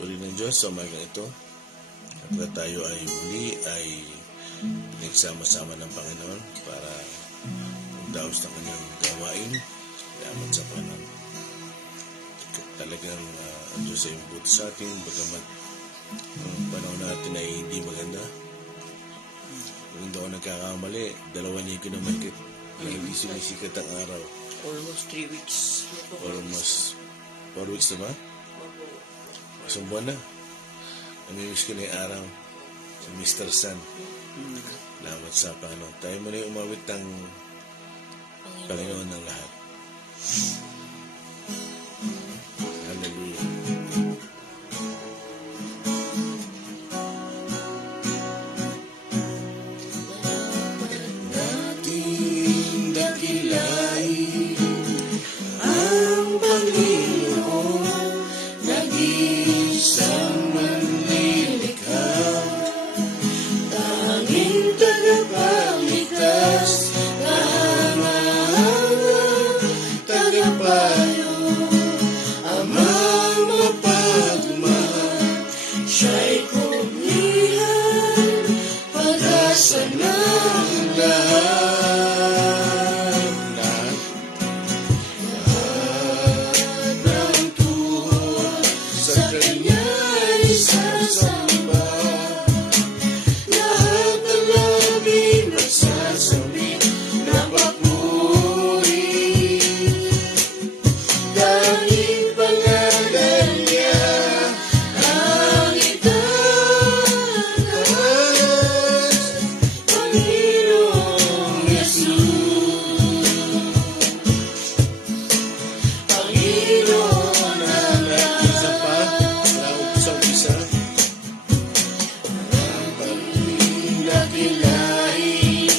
Uri ng Diyos sa umagang ito, at tayo ay muli ay pinagsama-sama ng Panginoon para magdaos ng kanyang gawain. Salamat sa Panginoon. Talagang ang Diyos ay mabuti sa atin, bagamat ang panahon natin ay hindi maganda. Kung hindi ako nagkakamali, 2 linggo naman na hindi sumisikat ang araw. Almost 3 weeks. Almost 4 weeks na ba? Isang buwan na. Namimiss ko na yung araw si Mr. Sun. Salamat sa Panginoon. Tayo muna yung umawit ng Panginoon ng lahat. Hallelujah. Natin dakilain ang Panginoon, nag-iisang manlilikha, tanging tagapagligtas, tagapayo, Amang mapagmahal, siya'y kumlihan, pag-asa ng lahat. Lahat ng tuhod sa Kanya'y sasamba, lahat ng labi magsasambit na papuri. Tanging pangalan niya ang itaas, Panginoong Yesus. Panginoon ang lahat. Sa umpisa, ang pagdakilain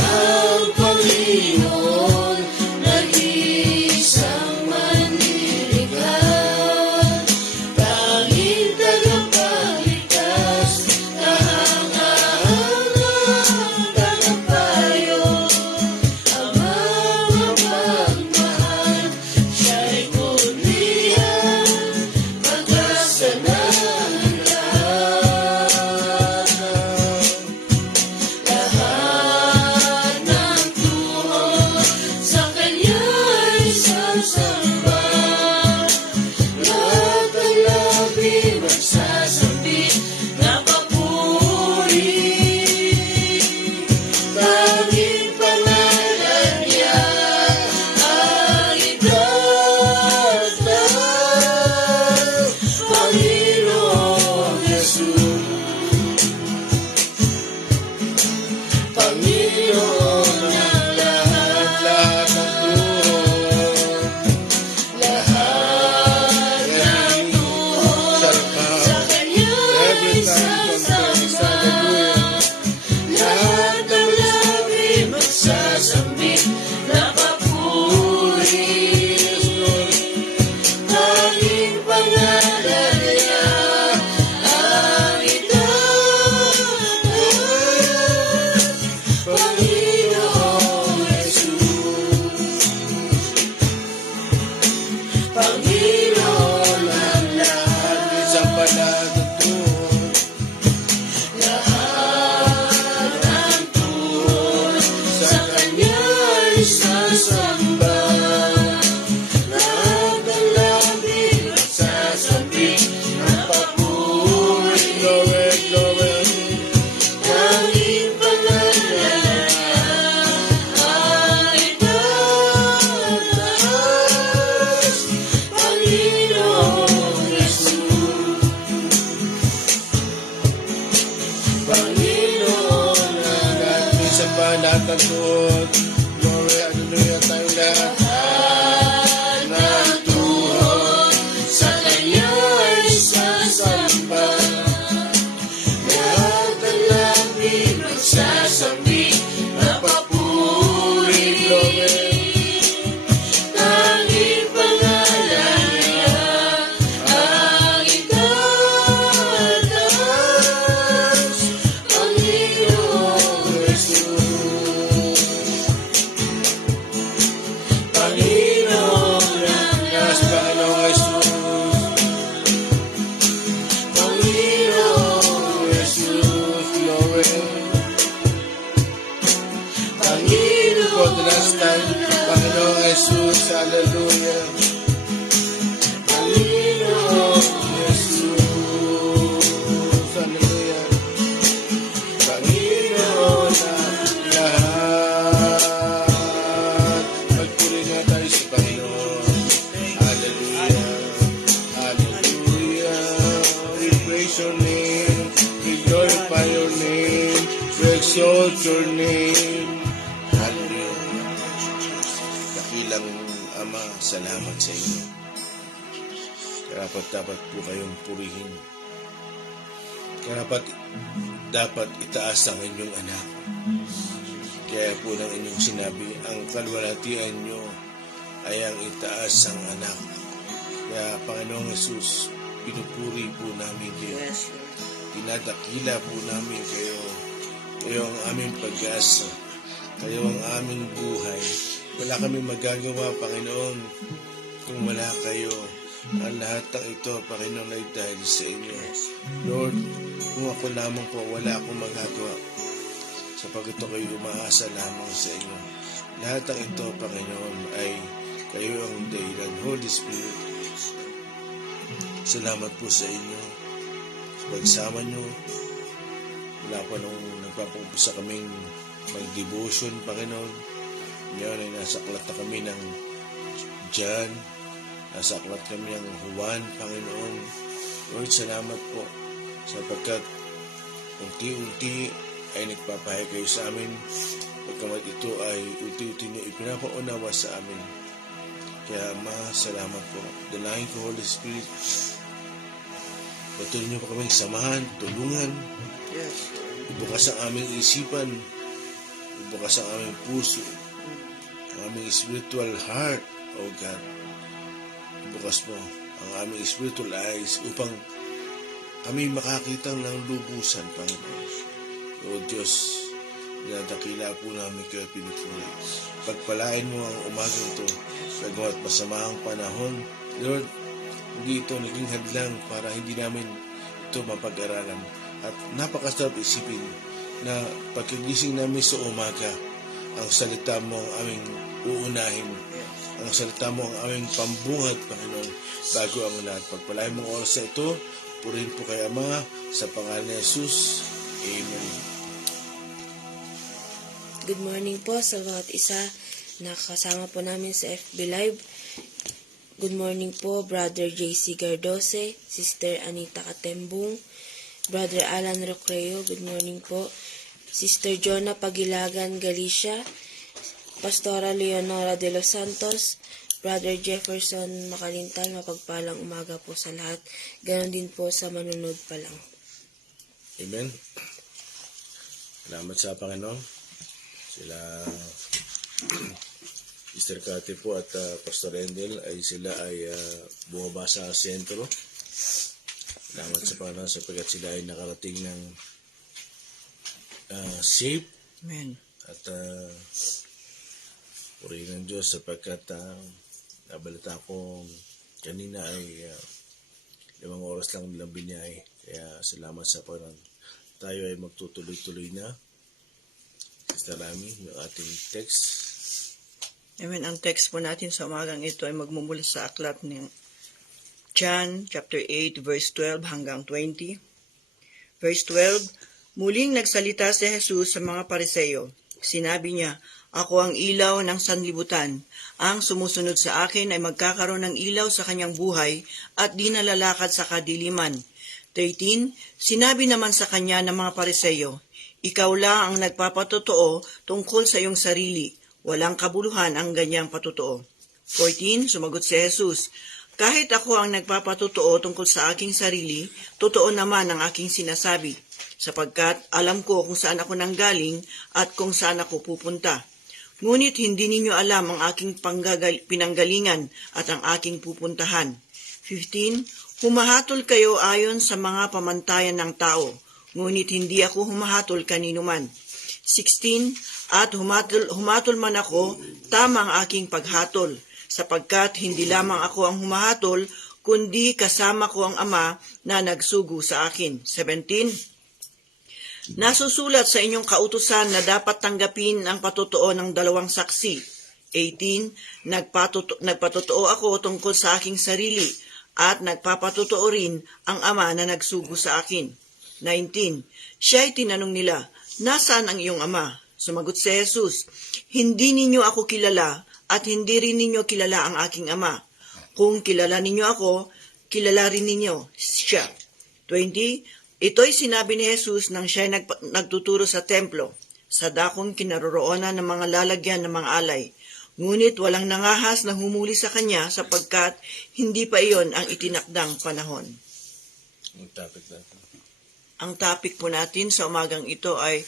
ang Panginoon, nag-iisang manlilikha, tanging tagapagligtas, kahangahangang tagapayo, Amang mapagmahal, siya'y kunlihan, pag-asa ng lahat. Lahat ng tuhod sa Kanya'y sasamba, lahat ng labi magsasambit na papuri. Tanging pangalan niya ang itaas, Panginoong Yesus. Panginoon ang lahat, lahat ng tuhod, lahat ng tuhod sa Kanya'y sasamba, lahat ng labi magsasambit na papuri. Tanging pangalan niya ang itaas, Panginoong Yesus. Panginoon ang lahat, sa panatutun, lahat ng tuhod sa Kanya'y sasamba, lahat ng labi magsasambit na papuri. Glory, glory. Tanging pangalan niya ang itaas, Panginoong Yesus. Panginoon ang lahat, sa panatutun. Glory, hallelujah, tayong lahat. Lahat ng tuhod sa Kanya'y sasamba, lahat ng labi magsasambit na papuri. Glory. Tanging pangalan niya ang itaas, Panginoong Yesus. your name. Hallelujah. Dakilang Ama, salamat sa inyo. Dapat po kayong purihin. Dapat itaas ang inyong anak. Kaya po ng inyong sinabi, ang kalwalhatian nyo ay ang itaas ang anak. Kaya Panginoong Jesus, pinupuri po namin kayo. Yes, Lord. Dinadakila po namin kayo. Kayo ang aming pag-asa. Kayo ang aming buhay. Wala kaming magagawa, Panginoon, kung wala kayo. Ang lahat ng ito, Panginoon, ay dahil sa inyo. Lord, kung ako lamang po, wala akong magagawa. Sapagkat ako'y umaasa lamang sa inyo. Lahat ng ito, Panginoon, ay kayo ang dahilan. Holy Spirit, salamat po sa inyo. Sa pagsama nyo, wala pa nung nagpapumpisa kaming mag-devotion, Panginoon. Ngayon ay nasa aklat na kami ng John. Nasa aklat kami ng Juan, Panginoon. Lord, salamat po. Sapagkat unti-unti ay nagpapahayag kayo sa amin. Pagkamat ito ay unti-unti nyo ipinapaunawa sa amin. Kaya Ama, salamat po. Dalangin ko, Holy Spirit. Patuloy nyo pa kaming samahan, tulungan. Yes, Lord. Ibukas ang aming isipan. Ibukas ang aming puso. Ang aming spiritual heart, O God. Ibukas mo ang aming spiritual eyes upang kami makakita ng lubusan, Panginoon. O Diyos, dinadakila po namin kayo pinupuri. Pagpalain mo ang umagang ito, bagamat masamahang panahon. Lord, hindi ito naging hadlang para hindi namin ito mapag-aralan. At napakasarap isipin na pagkagising namin sa umaga, ang salita mo ang aming uunahin. Ang salita mo ang aming pambungad, Panginoon, bago ang lahat. Pagpalain mong oras sa ito, purihin po kay Ama, sa pangalan ni Jesus. Amen. Good morning po sa bawat isa na kasama po namin sa FB Live. Good morning po, Brother JC Gardose, Sister Anita Katembung, Brother Alan Recreo, good morning po, Sister Jonah Pagilagan Galicia, Pastora Leonora de los Santos, Brother Jefferson Makalintal, mapagpalang umaga po sa lahat. Ganon din po sa manunod pa lang. Amen. Salamat sa Panginoon. Sila Sister Cathy po at Pastor Endel ay sila ay bumaba sa sentro. Salamat sa Panginoon sapagkat sila ay nakarating ng safe. Amen. At purihin ng Diyos sapagkat nabalita ko kanina ay 5 oras lang nilang biniyay. Kaya salamat sa Panginoon. Tayo ay magtutuloy-tuloy na. Sister Rami, yung ating text. Amen. Ang text po natin sa umagang ito ay magmumula sa aklat ng John chapter 8 verse 12 hanggang 20. Verse 12, muling nagsalita si Jesus sa mga Pariseo. Sinabi niya, ako ang ilaw ng sanlibutan. Ang sumusunod sa akin ay magkakaroon ng ilaw sa kanyang buhay at di nalalakad sa kadiliman. 13, sinabi naman sa kanya ng mga Pariseo, ikaw lang ang nagpapatotoo tungkol sa iyong sarili. Walang kabuluhan ang ganyang patotoo. 14, sumagot si Jesus, kahit ako ang nagpapatotoo tungkol sa aking sarili, totoo naman ang aking sinasabi, sapagkat alam ko kung saan ako nanggaling at kung saan ako pupunta. Ngunit hindi ninyo alam ang aking pinanggalingan at ang aking pupuntahan. 15, humahatol kayo ayon sa mga pamantayan ng tao, ngunit hindi ako humahatol kanino man. 16, at humatol man ako, tama ang aking paghatol, sapagkat hindi lamang ako ang humahatol, kundi kasama ko ang Ama na nagsugo sa akin. 17, nasusulat sa inyong kautusan na dapat tanggapin ang patotoo ng 2 saksi. 18, nagpatotoo ako tungkol sa aking sarili, at nagpapatotoo rin ang Ama na nagsugo sa akin. 19, siya'y tinanong nila, nasaan ang iyong Ama? Sumagot si Jesus, hindi ninyo ako kilala at hindi rin ninyo kilala ang aking Ama. Kung kilala ninyo ako, kilala rin ninyo siya. 20, ito'y sinabi ni Jesus nang siya'y nagtuturo sa templo. sa dakong kinaroroonan ng mga lalagyan ng mga alay. Ngunit walang nangahas na humuli sa kanya sapagkat hindi pa iyon ang itinakdang panahon. Ang topic natin. Ang topic po natin sa umagang ito ay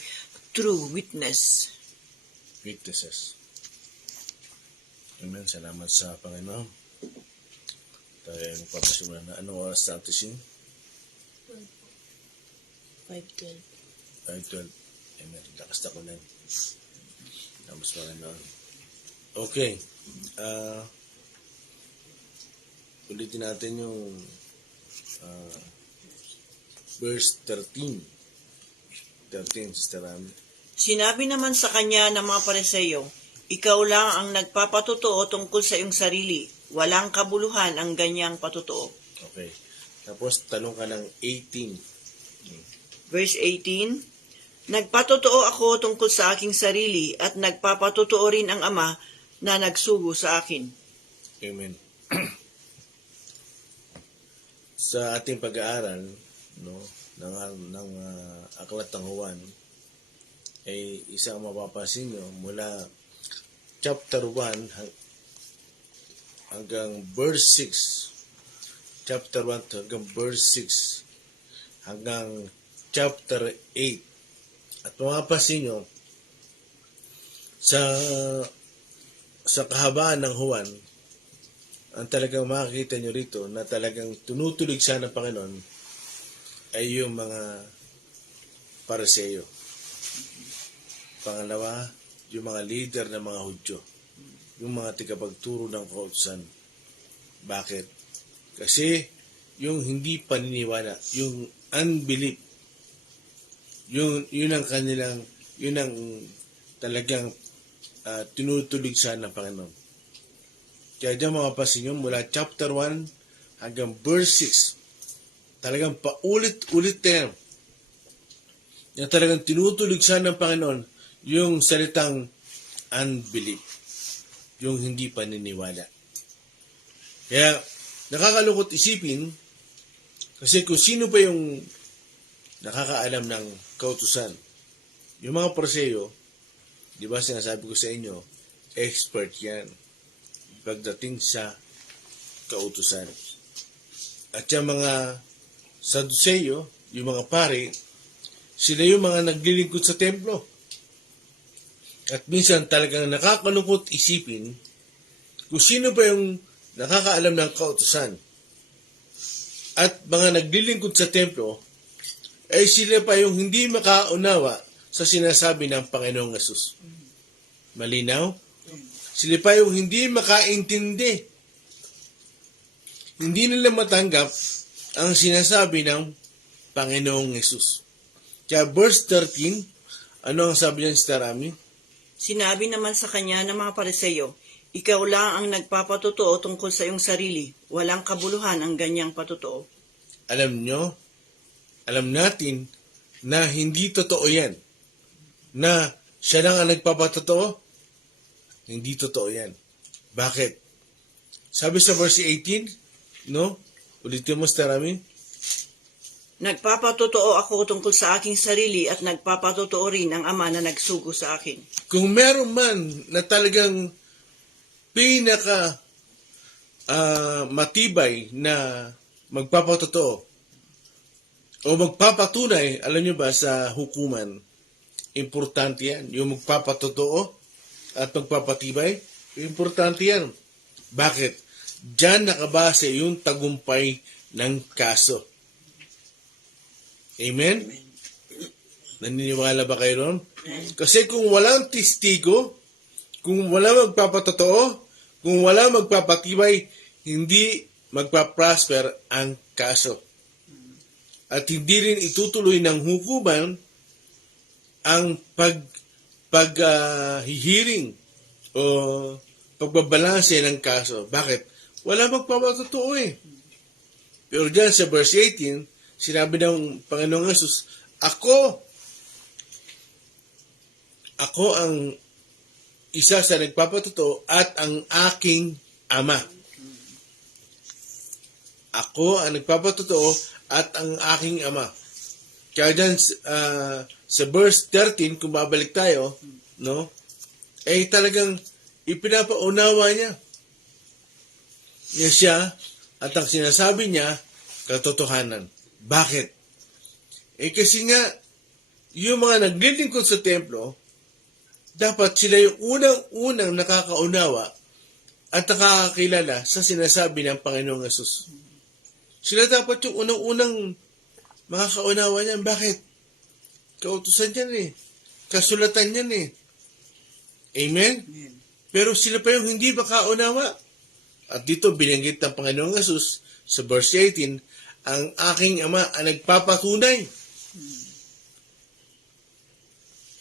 True Witness. Witnesses. Amen. Salamat sa Panginoon. Tayo ay magpapasimula na. Anong oras natin sin? 5:12. 5:12. Amen. Lakas na ko na. Salamat sa Panginoon. Okay. Ulitin natin yung verse 13. 13, Sister Ami. Sinabi naman sa kanya ng mga Pariseo, ikaw lang ang nagpapatotoo tungkol sa iyong sarili. Walang kabuluhan ang ganyang patotoo. Okay. Tapos, tanong ka ng 18. Verse 18, nagpatotoo ako tungkol sa aking sarili at nagpapatotoo rin ang Ama na nagsugo sa akin. Amen. Sa ating pag-aaral, no, ng aklat ng Juan, ay isang mapapansin nyo mula chapter 1 hanggang verse 6, chapter 1 hanggang verse 6, hanggang chapter 8. At mapapansin nyo, sa kahabaan ng Juan, ang talagang makikita nyo rito na talagang tunutulig siya ng Panginoon ay yung mga Pariseo. Pangalawa, yung mga leader ng mga Hudyo. Yung mga tigapagturo ng kautusan. Bakit? Kasi yung hindi paniniwala, yung unbelief, yun ang kanilang, yun ang talagang tinutulig siya ng Panginoon. Kaya dyan mapapansin nyo, mula chapter 1 hanggang verse 6, talagang paulit-ulit tayo. Yung talagang tinutulig siya ng Panginoon, yung salitang unbelief, yung hindi paniniwala. Kaya, nakakalungkot isipin, kasi kung sino pa yung nakakaalam ng kautusan, yung mga Pariseo, di ba sinasabi ko sa inyo, expert yan pagdating sa kautusan. At yung mga Saduceo, yung mga pare, sila yung mga naglilingkod sa templo. At minsan talagang nakakalungkot isipin kung sino pa yung nakakaalam ng kautusan. At mga naglilingkod sa templo, ay sila pa yung hindi makaunawa sa sinasabi ng Panginoong Yesus. Malinaw? Sila pa yung hindi makaintindi. Hindi nila matanggap ang sinasabi ng Panginoong Yesus. Kaya verse 13, ano ang sabi niya, Sister Ami? Sinabi naman sa kanya ng mga Pariseo, ikaw lang ang nagpapatotoo tungkol sa iyong sarili. Walang kabuluhan ang ganyang patotoo. Alam nyo, alam natin na hindi totoo yan. Na siya lang ang nagpapatotoo. Hindi totoo yan. Bakit? Sabi sa verse 18, no? Ulitin mo, Sister Ami. Nagpapatotoo ako tungkol sa aking sarili at nagpapatotoo rin ang Ama na nagsugo sa akin. Kung meron man na talagang pinaka matibay na magpapatotoo o magpapatunay, alam nyo ba, sa hukuman, importante yan. Yung magpapatotoo at magpapatibay, importante yan. Bakit? Diyan nakabase yung tagumpay ng kaso. Amen? Naniniwala ba kayo ron? Kasi kung walang testigo, kung walang magpapatotoo, kung walang magpapatibay, hindi magpaprosper ang kaso. At hindi rin itutuloy ng hukuman ang paghihiring o pagbabalanse ng kaso. Bakit? Wala magpapatotoo eh. Pero dyan sa verse 18, sinabi ng Panginoong Yesus, Ako ang isa sa nagpapatotoo at ang aking Ama. Ako ang nagpapatotoo at ang aking Ama. Kaya dyan sa verse 13, kung babalik tayo, no, ay talagang ipinapaunawa niya siya at ang sinasabi niya, katotohanan. Bakit? Kasi nga, yung mga naglilingkod sa templo, dapat sila yung unang-unang nakakaunawa at nakakakilala sa sinasabi ng Panginoong Yesus. Sila dapat yung unang-unang makakaunawa niyan. Bakit? Kautusan yan eh. Kasulatan yan eh. Amen? Amen. Pero sila pa yung hindi makaunawa. At dito binanggit ng Panginoong Yesus sa verse 18, ang aking Ama ang nagpapatunay.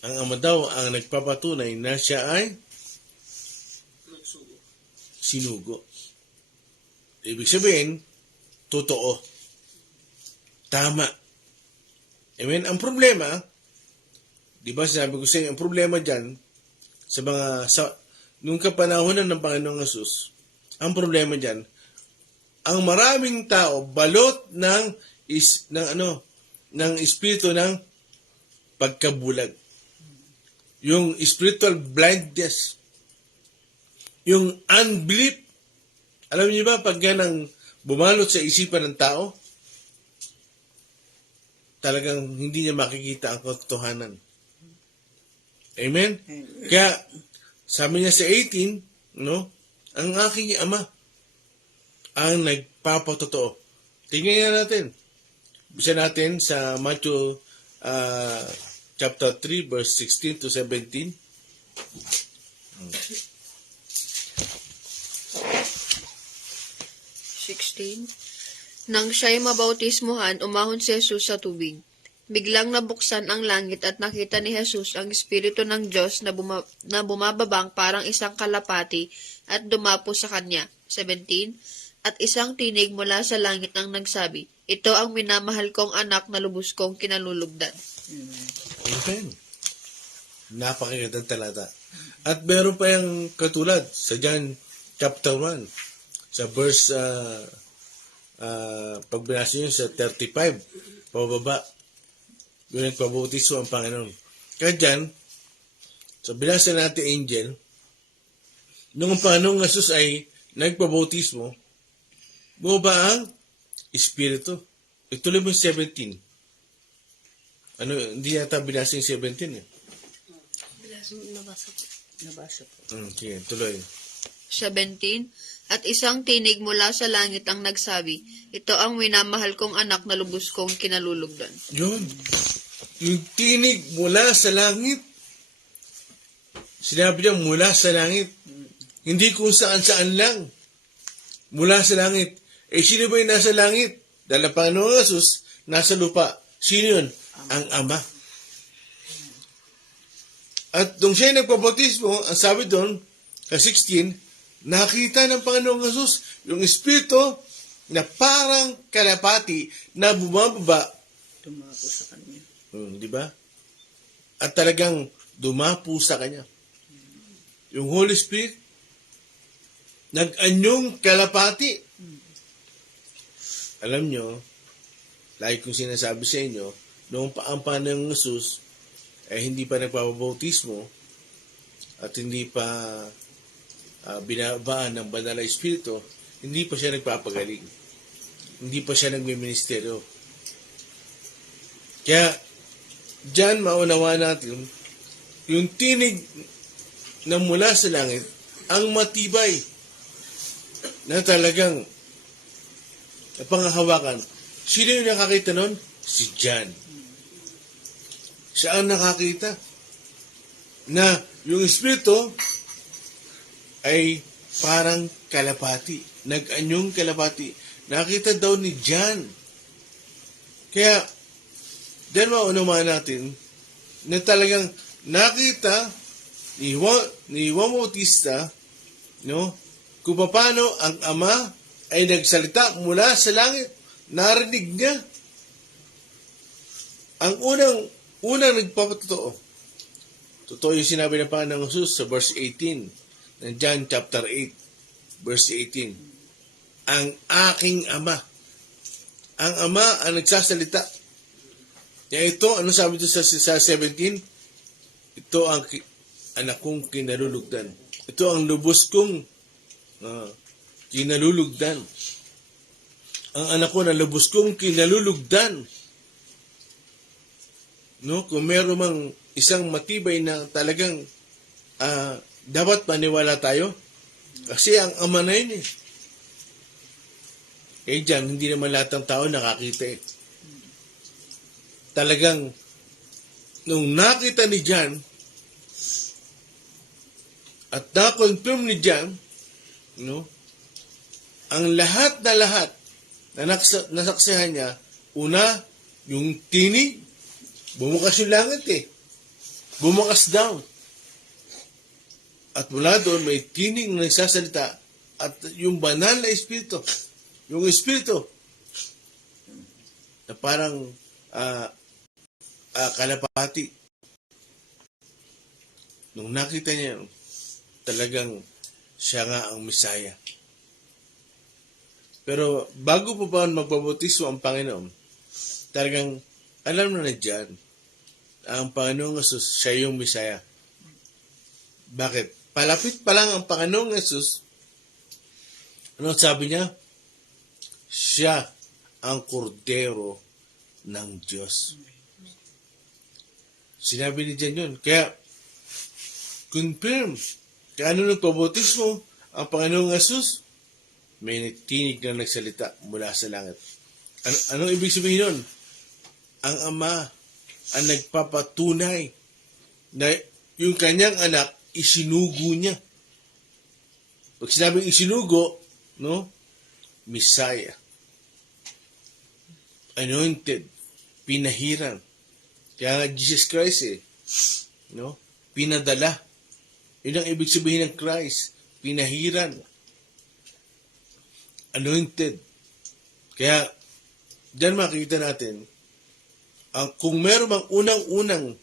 Ang Ama daw ang nagpapatunay na siya ay sinugo. Ibig sabihin, totoo. Tama. Amen? Ang problema, di ba sinabi ko sa inyo, ang problema dyan, nung kapanahonan ng Panginoong Yesus, ang problema dyan, ang maraming tao balot ng espiritu ng pagkabulag. Yung spiritual blindness. Yung unbelief. Alam niyo ba, pag yan ang bumalot sa isipan ng tao, talagang hindi niya makikita ang katotohanan. Amen? Kaya, sabi niya sa 18, no, ang aking Ama ang nagpapatotoo. Tingnan natin. Bisa natin sa Matthew chapter 3 verse 16 to 17. 16. Nang siya'y mabautismuhan, umahon si Jesus sa tubig. Biglang nabuksan ang langit at nakita ni Jesus ang Espiritu ng Diyos na bumababang parang isang kalapati at dumapo sa kanya. 17. At isang tinig mula sa langit ang nagsabi, ito ang minamahal kong anak na lubos kong kinalulugdan. Amen. Napakagandang talata. At meron pa yung katulad sa John chapter 1, sa verse, pag binasa nyo sa 35, pababa, yung nagpabautismo ang Panginoon. Kaya dyan, so binasa natin angel, nung ang Panginoong Yesus ay nagpabautismo, bumaba ang Espiritu. Ituloy mo yung 17. Hindi yata binasa yung 17 eh. Nabasa po. Sige, tuloy. 17. At isang tinig mula sa langit ang nagsabi, ito ang minamahal kong anak na lubos kong kinalulugdan. Yun. Yung tinig mula sa langit. Sinabi niya mula sa langit. Hindi kung saan-saan lang. Mula sa langit. Sino ba yung nasa langit? Dahil ang Panginoong Yesus, nasa lupa. Sino yun? Ang Ama. At nung siya nagpabautismo, ang sabi doon, sa 16, nakita ng Panginoong Yesus yung Espiritu na parang kalapati na bumababa. Tumapo sa kanya. Di ba? At talagang dumapo sa kanya. Yung Holy Spirit, nag-anyong kalapati. Alam nyo, like kung sinasabi sa inyo, noong ang Panginoong Yesus ay hindi pa nagpapabautismo at hindi pa binabaan ng Banal na Espiritu, hindi pa siya nagpapagaling. Hindi pa siya nagmiministeryo. Kaya, dyan maunawa natin, yung tinig na mula sa langit, ang matibay na talagang pangahawakan. Sino yung nakakita nun? Si John. Siya ang nakakita na yung Espiritu ay parang kalapati. Nag-anyong kalapati. Nakita daw ni John. Kaya, dahil maunawa natin na talagang nakita ni Juan Bautista, no, kung paano ang Ama ay nagsalita mula sa langit. Narinig niya. Ang unang nagpapatotoo. Totoo yung sinabi ng Panginoong Jesus sa verse 18 ng John chapter 8, verse 18. Ang aking Ama. Ang Ama ang nagsasalita. Kaya ito, ano sabi ito sa 17? Ito ang anak kong kinalulugdan. Ito ang lubos kong kinalulugdan. Ang anak ko na lubos kong kinalulugdan. No? Kung meron mang isang matibay na talagang dapat maniwala tayo. Kasi ang ama na yun eh. Eh dyan, hindi naman lahat ng tao nakakita eh. Talagang, nung nakita ni John, at na-confirm ni John, no, ang lahat na nasaksihan niya, una, yung tinig, bumukas yung langit eh. Bumukas daw. At mula doon, may tinig na nagsasalita at yung banal na espiritu, yung espiritu, na parang kalapati. Nung nakita niya, talagang siya nga ang Misaya. Pero bago pa ba magpabautismo ang Panginoon, talagang alam na dyan, ang Panginoong Jesus, siya yung Misaya. Bakit? Palapit pa lang ang Panginoong Jesus, ano sabi niya? Siya ang kordero ng Diyos. Sinabi ni John yun. Kaya, confirm. Kaya ano nagpabautismo ang Panginoong Jesus? May tinig na nagsalita mula sa langit. Anong ibig sabihin nun? Ang Ama ang nagpapatunay na yung kanyang anak isinugo niya. Pag sinabing isinugo, no? Messiah. Anointed. Pinahiran. Kaya nga Jesus Christ no? Pinadala. Yun ang ibig sabihin ng Christ. Pinahiran. Anointed. Kaya, diyan makikita natin, kung meron bang unang-unang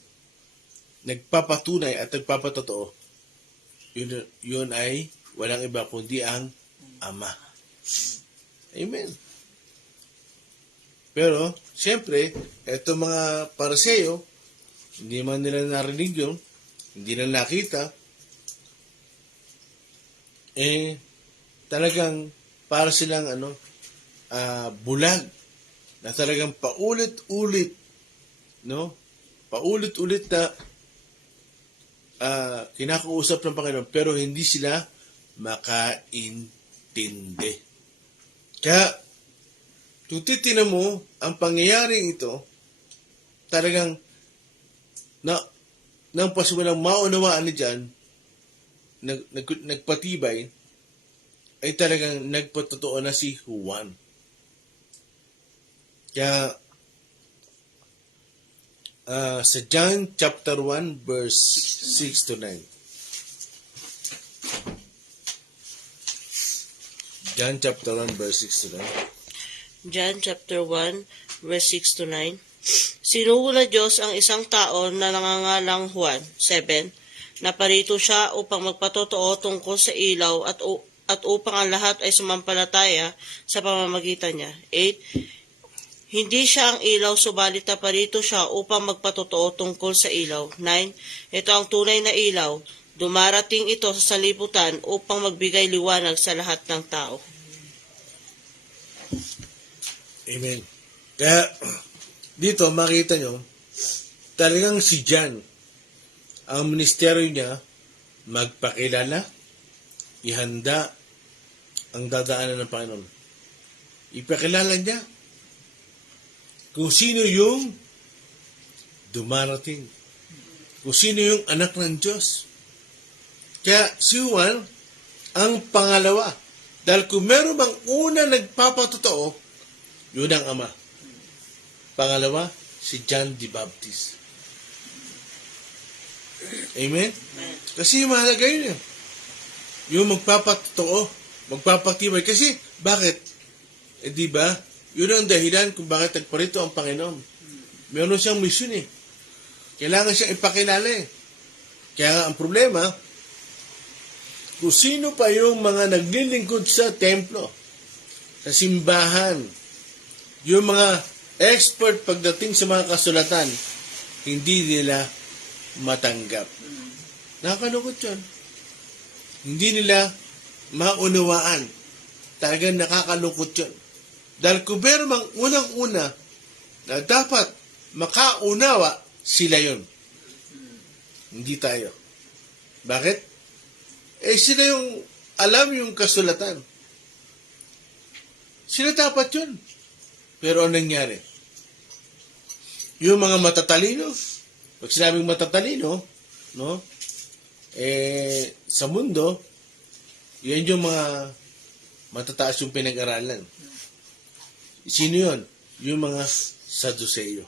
nagpapatunay at nagpapatotoo, yun ay walang iba kundi ang Ama. Amen. Pero, siyempre, eto mga Pariseo, hindi man nila narinig yun, hindi nila nakita, talagang para silang bulag na talagang paulit-ulit, no? Paulit-ulit na kinakausap ng Panginoon pero hindi sila makaintindi. Kaya, kung titinan mo ang pangyayaring ito, talagang nang pasimulang maunawaan ni John, nagpatibay, ay talagang nagpatotoo na si Juan. Kaya, sa John chapter 1 verse 6 to 9. John chapter 1 verse 6 to 9. John chapter 1, verse 6 to 9. Sinugo na Diyos ang isang tao na nangangalang Juan, 7, na parito siya upang magpatotoo tungkol sa ilaw at upang ang lahat ay sumampalataya sa pamamagitan niya. 8. Hindi siya ang ilaw, subalit na parito siya upang magpatotoo tungkol sa ilaw. 9. Ito ang tunay na ilaw. Dumarating ito sa sanlibutan upang magbigay liwanag sa lahat ng tao. Amen. Kaya, dito makita nyo, talagang si John, ang ministeryo niya, magpakilala, ihanda ang dadaanan ng Panginoon. Ipakilala niya kung sino yung dumarating. Kung sino yung anak ng Diyos. Kaya si Juan, ang pangalawa. Dahil kung meron bang una nagpapatotoo, yun ang Ama. Pangalawa, si John the Baptist. Amen? Kasi mahalaga yun eh. Yung magpapatotoo, magpapatibay. Kasi, bakit? Di ba? Yun ang dahilan kung bakit nagparito ang Panginoon. Meron siyang mission eh. Kailangan siyang ipakilala eh. Kaya nga ang problema, kung sino pa yung mga naglilingkod sa templo, sa simbahan, yung mga expert pagdating sa mga kasulatan, hindi nila matanggap. Nakakalungkot yun. Hindi nila maunawaan. Talagang nakakalungkot yun. Dahil kung meron mang unang-una na dapat makaunawa, sila yun. Hindi tayo. Bakit? Sila yung alam yung kasulatan. Sila dapat yun. Pero anong nangyari? Yung mga matatalino, pag sinabing matatalino, no? Sa mundo, yan yung mga matataas yung pinag-aralan. Sino yun? Yung mga Saduceo.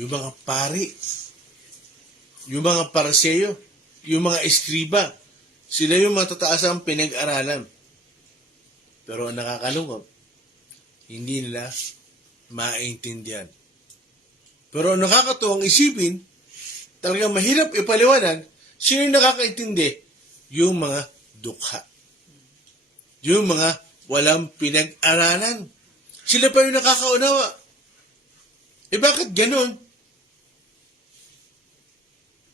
Yung mga pari. Yung mga Pariseo. Yung mga Eskriba. Sila yung matataas ang pinag-aralan. Pero ang nakakalungkot, hindi nila maintindihan. Pero ang nakakatuwang isipin, talagang mahirap ipaliwanag, sino yung nakakaintindi? Yung mga dukha. Yung mga walang pinag-aralan. Sila pa yung nakakaunawa. Bakit ganun?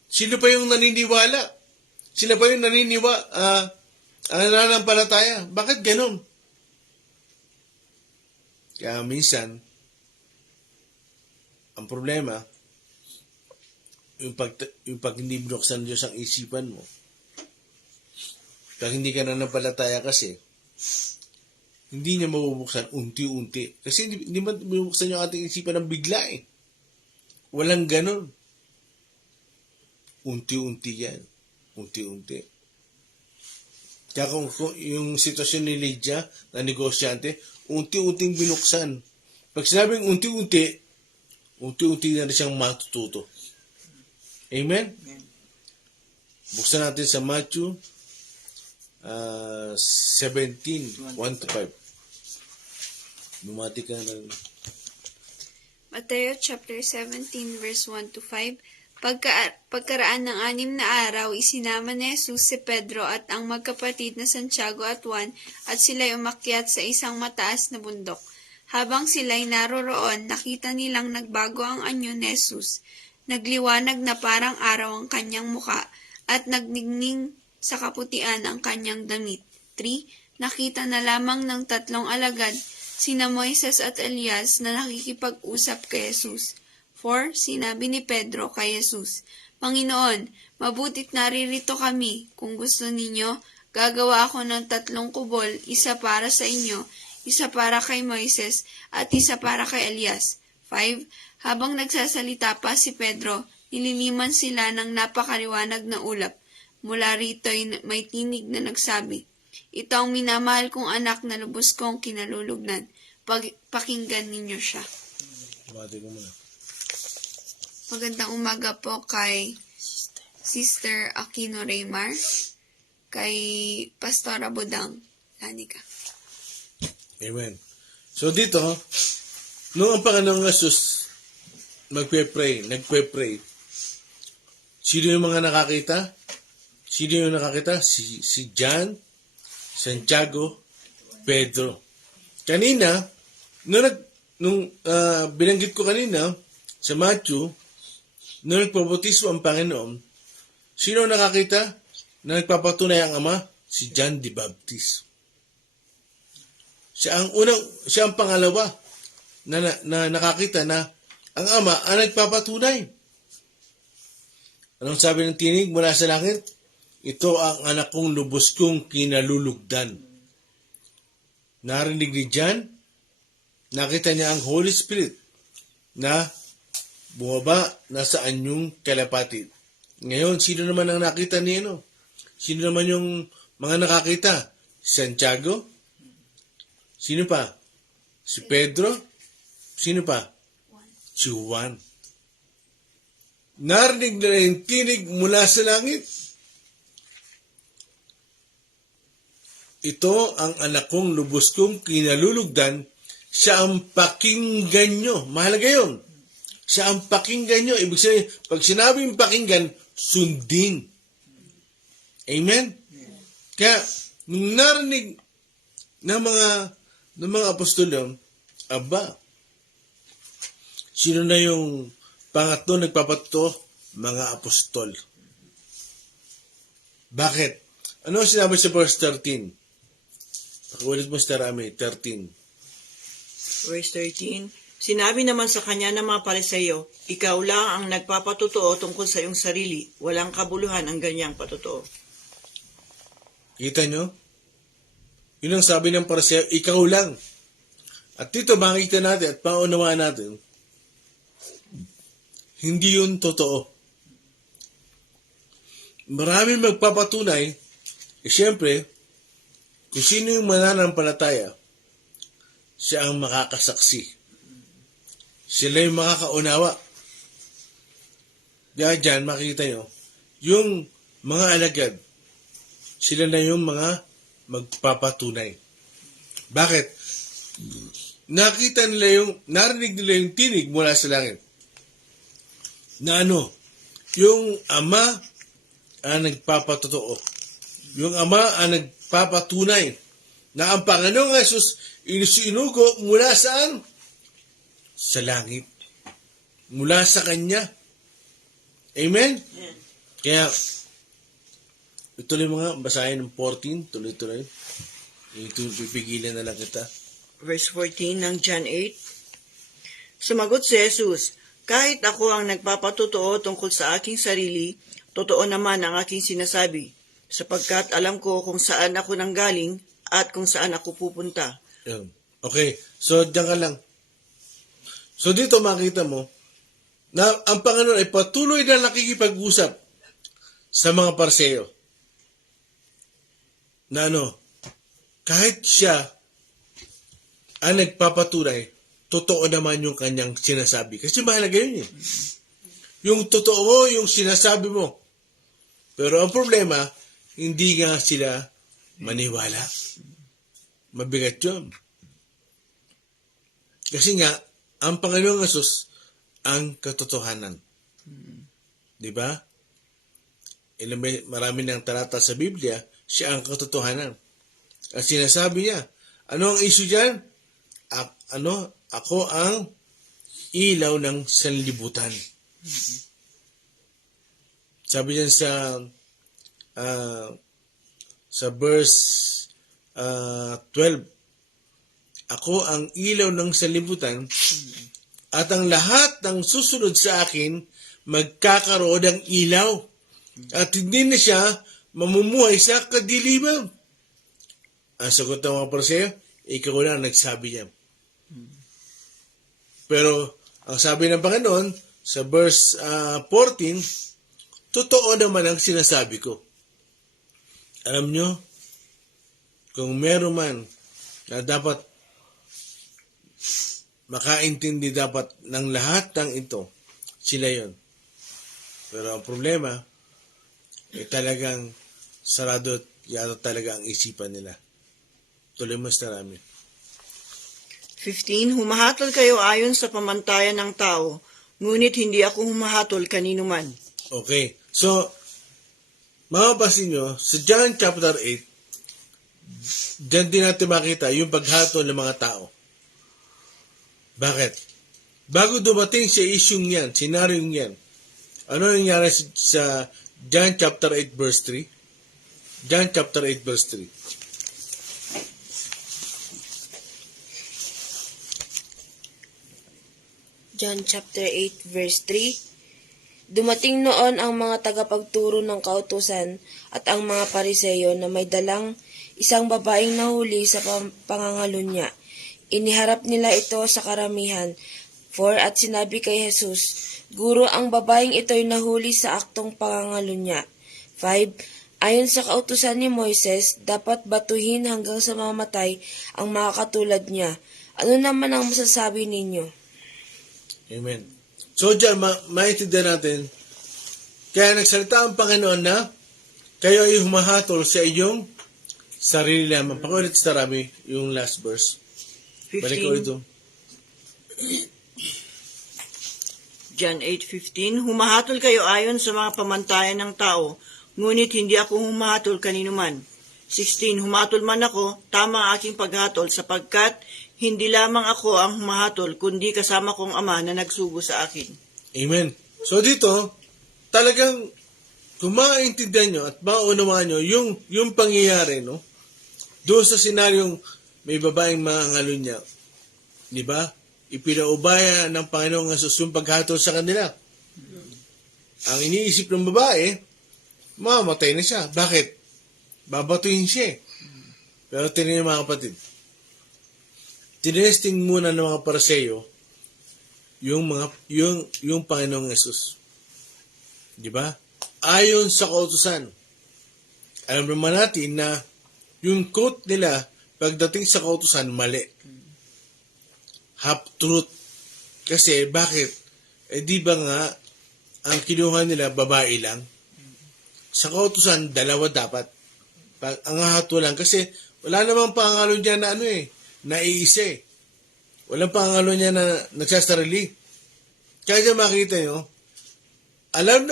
Sino pa yung naniniwala? Sila pa yung nananampalataya? Bakit ganun? Kaya minsan, ang problema, yung pag hindi binuksan ng Diyos ang isipan mo, pag hindi ka nanampalataya kasi, hindi niya mabubuksan unti-unti. Kasi hindi man binubuksan yung ating isipan ng bigla eh. Walang ganun. Unti-unti yan. Unti-unti. Kaya kung yung sitwasyon ni Lydia na negosyante, unti-unting binuksan. Pag sinabing unti-unti, unti-unti na rin siyang matututo. Amen? Buksan natin sa Matthew 17, 1-5. Bumati ka na. Mateo chapter 17 verse 1-5. Pagkaraan ng 6 na araw, isinama ni Jesus si Pedro at ang magkapatid na Santiago at Juan at sila'y umakyat sa isang mataas na bundok. Habang sila'y naroroon, nakita nilang nagbago ang anyo ni Jesus. Nagliwanag na parang araw ang kanyang muka at nagningning sa kaputian ang kanyang damit. 3. Nakita na lamang ng 3 alagad, sina Moises at Elias na nakikipag-usap kay Jesus. 4. Sinabi ni Pedro kay Jesus, Panginoon, mabutit naririto kami. Kung gusto ninyo, gagawa ako ng 3 kubol, isa para sa inyo, isa para kay Moises, at isa para kay Elias. 5. Habang nagsasalita pa si Pedro, nililiman sila ng napakaliwanag na ulap. Mula rito'y may tinig na nagsabi, Ito ang minamahal kong anak na lubos kong kinalulugnan. Pakinggan ninyo siya. Bumati ko muna. Magandang umaga po kay Sister Aquino Raymar, kay Pastora Budang Lanica. Amen. So dito, nung ang Panginoong Jesus nagpe-pray, sino yung mga nakakita? Sino yung nakakita? Si John, Santiago, Pedro. Kanina, nung binanggit ko kanina sa Matthew, nung nagpabautiso ang Panginoon, sino nakakita na nagpapatunay ang Ama? Si John the Baptist. Siya ang pangalawa na nakakita na ang Ama ang nagpapatunay. Anong sabi ng tinig mula sa langit? Ito ang anak kong lubos kong kinalulugdan. Narinig ni John, nakita niya ang Holy Spirit na bumaba nasa anyong kalapatid. Ngayon, sino naman ang nakita ni ano? Sino naman yung mga nakakita? Santiago? Sino pa? Si Pedro? Sino pa? Si Juan. Narinig na yung tinig mula sa langit. Ito ang anak kong lubos kong kinalulugdan, siya ang pakinggan nyo. Mahalaga yun. Siya ang pakinggan nyo. Ibig sabihin, pag sinabing pakinggan, sundin. Amen? Kaya, nung narinig ng mga apostol yun, aba, Sino na yung pangatlo nagpapatuto? Mga apostol. Bakit? Ano ang sinabi sa verse 13? Pakiulit mo sa Rami, 13. Verse 13, sinabi naman sa kanya ng mga Pariseyo, ikaw lang ang nagpapatotoo tungkol sa iyong sarili. Walang kabuluhan ang ganyang patotoo. Kita nyo? Yun ang sabi ng Pariseo, ikaw lang. At dito makikita natin at paunawaan natin, hindi yun totoo. Maraming magpapatunay, siyempre, kung sino yung mananampalataya, siya ang makakasaksi. Sila yung makakaunawa. Diyan, makikita nyo, yung mga alagad, sila na yung mga magpapatunay. Bakit? Narinig nila yung tinig mula sa langit. Na yung Ama ang nagpapatotoo. Yung Ama ang nagpapatunay na ang Panginoong Jesus inugo mula saan? Sa langit. Mula sa Kanya. Amen? Amen. Kaya, ituloy mga basahin ng 14, tuloy-tuloy. Ito, pipigilan na lang kita. Verse 14 ng John 8, sumagot si Jesus, kahit ako ang nagpapatotoo tungkol sa aking sarili, totoo naman ang aking sinasabi, sapagkat alam ko kung saan ako nanggaling at kung saan ako pupunta. Yan. Okay, so diyan ka lang. So dito makita mo na ang Panginoon ay patuloy na nakikipag-usap sa mga Pariseo. Na kahit siya ang nagpapatunay, totoo naman yung kanyang sinasabi. Kasi mahalaga yun eh. Yung totoo, yung sinasabi mo. Pero ang problema, hindi nga sila maniwala. Mabigat yun. Kasi nga, ang Panginoong Hesus ang katotohanan. Di ba? Marami ng talata sa Biblia, siya ang katotohanan. At sinasabi niya, ano ang issue dyan? Ako ang ilaw ng sanlibutan. Sabi niyan sa verse 12, ako ang ilaw ng sanlibutan at ang lahat ng susunod sa akin magkakaroon ng ilaw at hindi na siya mamumuhay sa kadiliman. Ang sagot ng mga Pariseo, ikaw na ang nagsabi niya. Pero ang sabi ng Panginoon sa verse 14, totoo naman ang sinasabi ko. Alam nyo, kung meron man na dapat makaintindi dapat ng lahat ng ito, sila yon. Pero ang problema, talagang sarado yata talaga ang isipan nila. Tuloy mo sa Rami. 15, humahatol kayo ayon sa pamantayan ng tao, ngunit hindi ako humahatol kanino man. Okay. So, mapapansin nyo, sa John chapter 8, dyan din natin makita yung paghatol ng mga tao. Bakit? Bago dumating sa isyung yan, senaryong yan, ano nangyari sa John chapter 8 verse 3? John chapter 8 verse 3. John chapter 8 verse 3. Dumating noon ang mga tagapagturo ng kautusan at ang mga Pariseyo na may dalang isang babaeng nahuli sa pangangalunya. Iniharap nila ito sa karamihan. 4 At sinabi kay Jesus, Guro, ang babaeng ito'y nahuli sa aktong pangangalunya. 5 Ayon sa kautusan ni Moises, dapat batuhin hanggang sa mamatay ang mga katulad niya. Ano naman ang masasabi ninyo? Amen. So dyan, maintindihan natin, kaya nagsalita ang Panginoon na kayo ay humahatol sa inyong sarili lamang. Pakulit sa Rami, yung last verse. Balik ko ito. 15, John 8:15, humahatol kayo ayon sa mga pamantayan ng tao, ngunit hindi ako humahatol kanino man. 16, humatol man ako, tama ang aking paghatol, sapagkat Hindi lamang ako ang humahatol, kundi kasama kong ama na nagsugo sa akin. Amen. So dito, talagang kung maintindihan nyo at maunawaan nyo yung pangyayari, no? Doon sa senaryong may babaeng mangangalo niya, di ba? Ipinaubaya ng Panginoong Hesus yung paghatol sa kanila. Ang iniisip ng babae, mamamatay na siya. Bakit? Babatuhin siya. Pero tingnan niyo mga kapatid, tinesting muna ng mga Paraseyo yung Panginoong Hesus. Di ba? Ayon sa kautusan. Alam naman natin na yung quote nila pagdating sa kautusan, mali. Half-truth. Kasi, bakit? Di ba nga, ang kinuha nila, babae lang? Sa kautusan, dalawa dapat. Ang hatulan. Kasi, wala namang pangalo niya na naiisa eh. Walang pangalo niya na nagsasarili. Kaya makita nyo, alam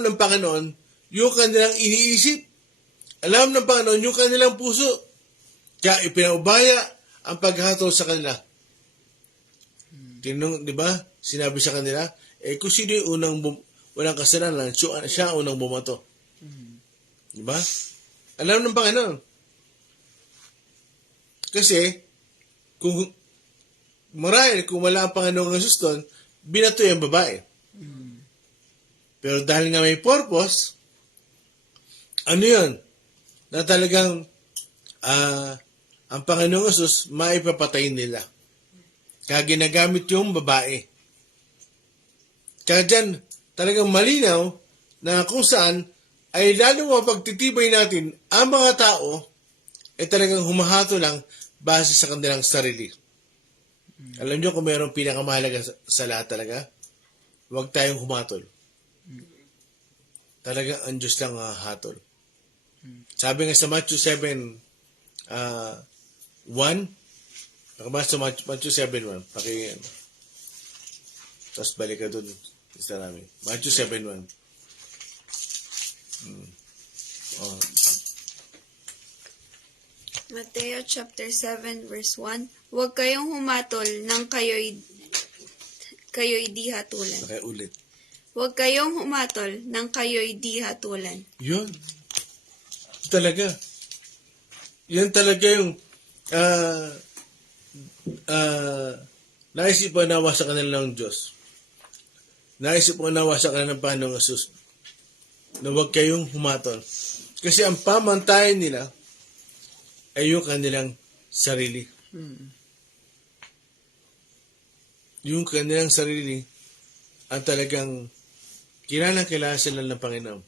ng Panginoon yung kanilang iniisip. Alam ng Panginoon yung kanilang puso. Kaya ipinaubaya ang paghatol sa kanila. Tinong, di ba? Sinabi sa kanila, kung sino yung walang kasalanan, siya ang unang bumato. Di ba? Alam ng Panginoon. Kasi, kung wala ang Panginoong Hesus doon, binato yung babae. Pero dahil nga may purpose, ano yun? Na talagang ang Panginoong Hesus maipapatay nila. Kaya ginagamit yung babae. Kaya dyan, talagang malinaw na kung saan ay lalo mapagtitibay natin ang mga tao ay talagang humahato lang base sa kanilang sarili. Alam nyo kung mayroong pinakamahalaga sa lahat talaga? Huwag tayong humatol. Talagang ang Diyos lang hatol. Sabi nga sa Matthew 7, 1, nakabasa sa Matthew 7:1. Tapos balik ka dun. Isa namin. Matthew 7:1. Mateo chapter 7 verse 1. Huwag kayong humatol nang kayo'y di hatulan. Okay, ulit. Huwag kayong humatol nang kayo'y di hatulan. Yun. Talaga. Yan talaga yung naisip mo nawa sa kanila ng Diyos. Naisip mo nawa sa kanila ng Panginoong Hesus na huwag kayong humatol. Kasi ang pamantayan nila ay yung kanilang sarili. Yung kanilang sarili ang talagang kilala sila ng Panginoon.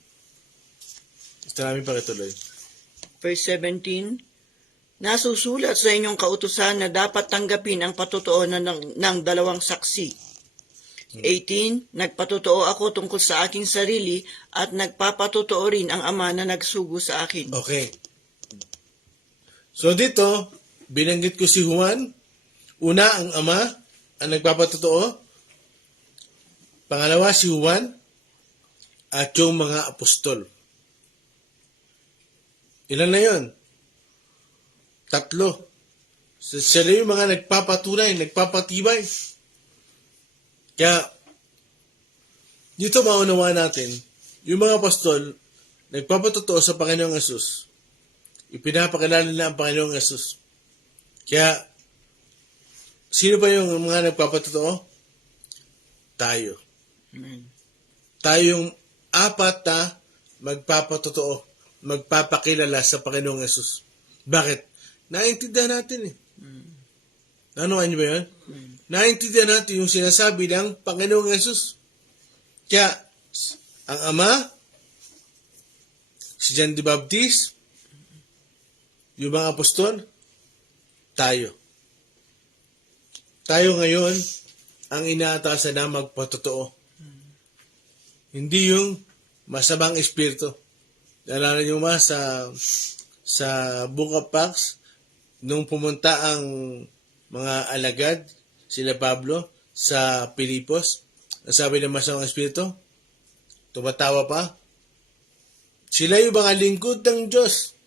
Gusto namin pakituloy. Verse 17, nasusulat sa inyong kautusan na dapat tanggapin ang patotoo ng dalawang saksi. 18, nagpatotoo ako tungkol sa aking sarili at nagpapatotoo rin ang Ama na nagsugo sa akin. Okay. So dito, binanggit ko si Juan. Una, ang Ama ang nagpapatotoo. Pangalawa, si Juan at yung mga apostol. Ilan na yun? 3. Sila yung mga nagpapatunay, nagpapatibay. Kaya, dito maunawa natin, yung mga apostol, nagpapatotoo sa Panginoong Hesus. Ipinapakilala nila ang Panginoong Hesus. Kaya, sino pa yung mga nagpapatotoo? Tayo. Tayo yung 4 na magpapatotoo, magpapakilala sa Panginoong Hesus. Bakit? Naintindihan natin eh. Nanuhan niyo ba yun? Naintindihan natin yung sinasabi ng Panginoong Hesus. Kaya, ang Ama, si John the Baptist, yung mga apostol, tayo. Tayo ngayon, ang inaatasan na magpatotoo. Hindi yung masamang espiritu. Nalala nyo ba sa Book of Acts, nung pumunta ang mga alagad, sila Pablo, sa Pilipos, ang sabi ng masamang espiritu, tumatawa pa. Sila yung mga lingkod ng Diyos.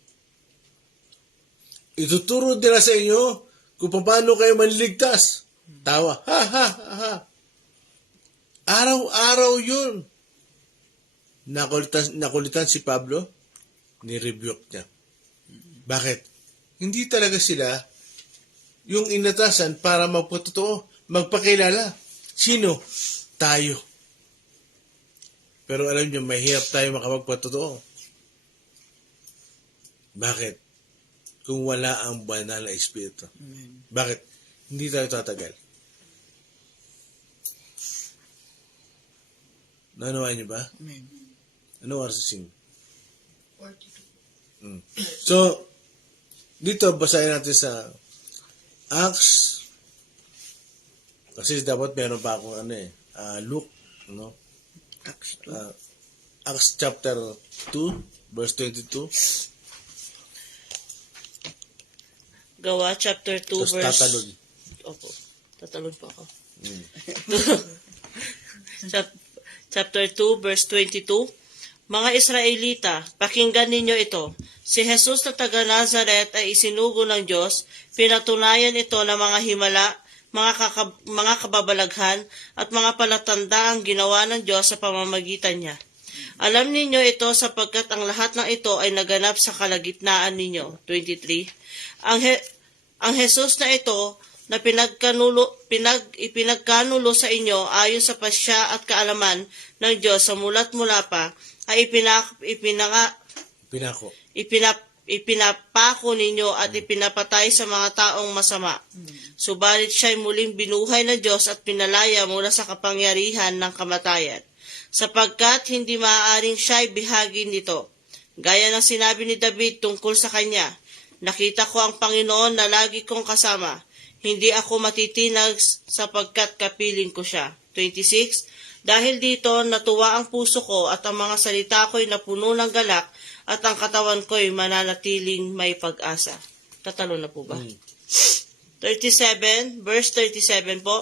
Ituturo nila sa inyo kung paano kayo manligtas. Tawa. Ha, ha, ha. Araw-araw yun. Nakulitan si Pablo, ni-rebuke niya. Bakit? Hindi talaga sila yung inatasan para magpatotoo, magpakilala. Sino? Tayo. Pero alam niyo, mahirap tayo makapagpatotoo. Bakit? Kung wala ang banal na Espiritu. Bakit? Hindi tayo tatagal. Naunawaan niyo ba? Amen. Ano oras sing? 42. So, dito basahin natin sa Acts. Kasi dapat meron pa akong Luke, no? Acts chapter 2, verse 22. Gawa chapter 2 Tapos verse... tatalon. Opo. Tatalon po ako. Chapter 2 verse 22. Mga Israelita, pakinggan ninyo ito. Si Jesus na taga Nazaret ay isinugo ng Diyos, pinatunayan ito ng mga himala, mga kababalaghan, at mga palatanda ang ginawa ng Diyos sa pamamagitan niya. Alam ninyo ito sapagkat ang lahat ng ito ay naganap sa kalagitnaan ninyo. 23. Ang Jesus na ito na ipinagkanulo sa inyo ayon sa pasya at kaalaman ng Diyos sa mula't mula pa, ay ipinapako ninyo at ipinapatay sa mga taong masama. Subalit siya'y muling binuhay ng Diyos at pinalaya mula sa kapangyarihan ng kamatayan, sapagkat hindi maaaring siya'y bihagi nito. Gaya ng sinabi ni David tungkol sa kanya, nakita ko ang Panginoon na lagi kong kasama. Hindi ako matitinag sapagkat kapiling ko siya. 26. Dahil dito, natuwa ang puso ko at ang mga salita ko'y napuno ng galak at ang katawan ko'y mananatiling may pag-asa. Tatalo na po ba? 37, verse 37 po.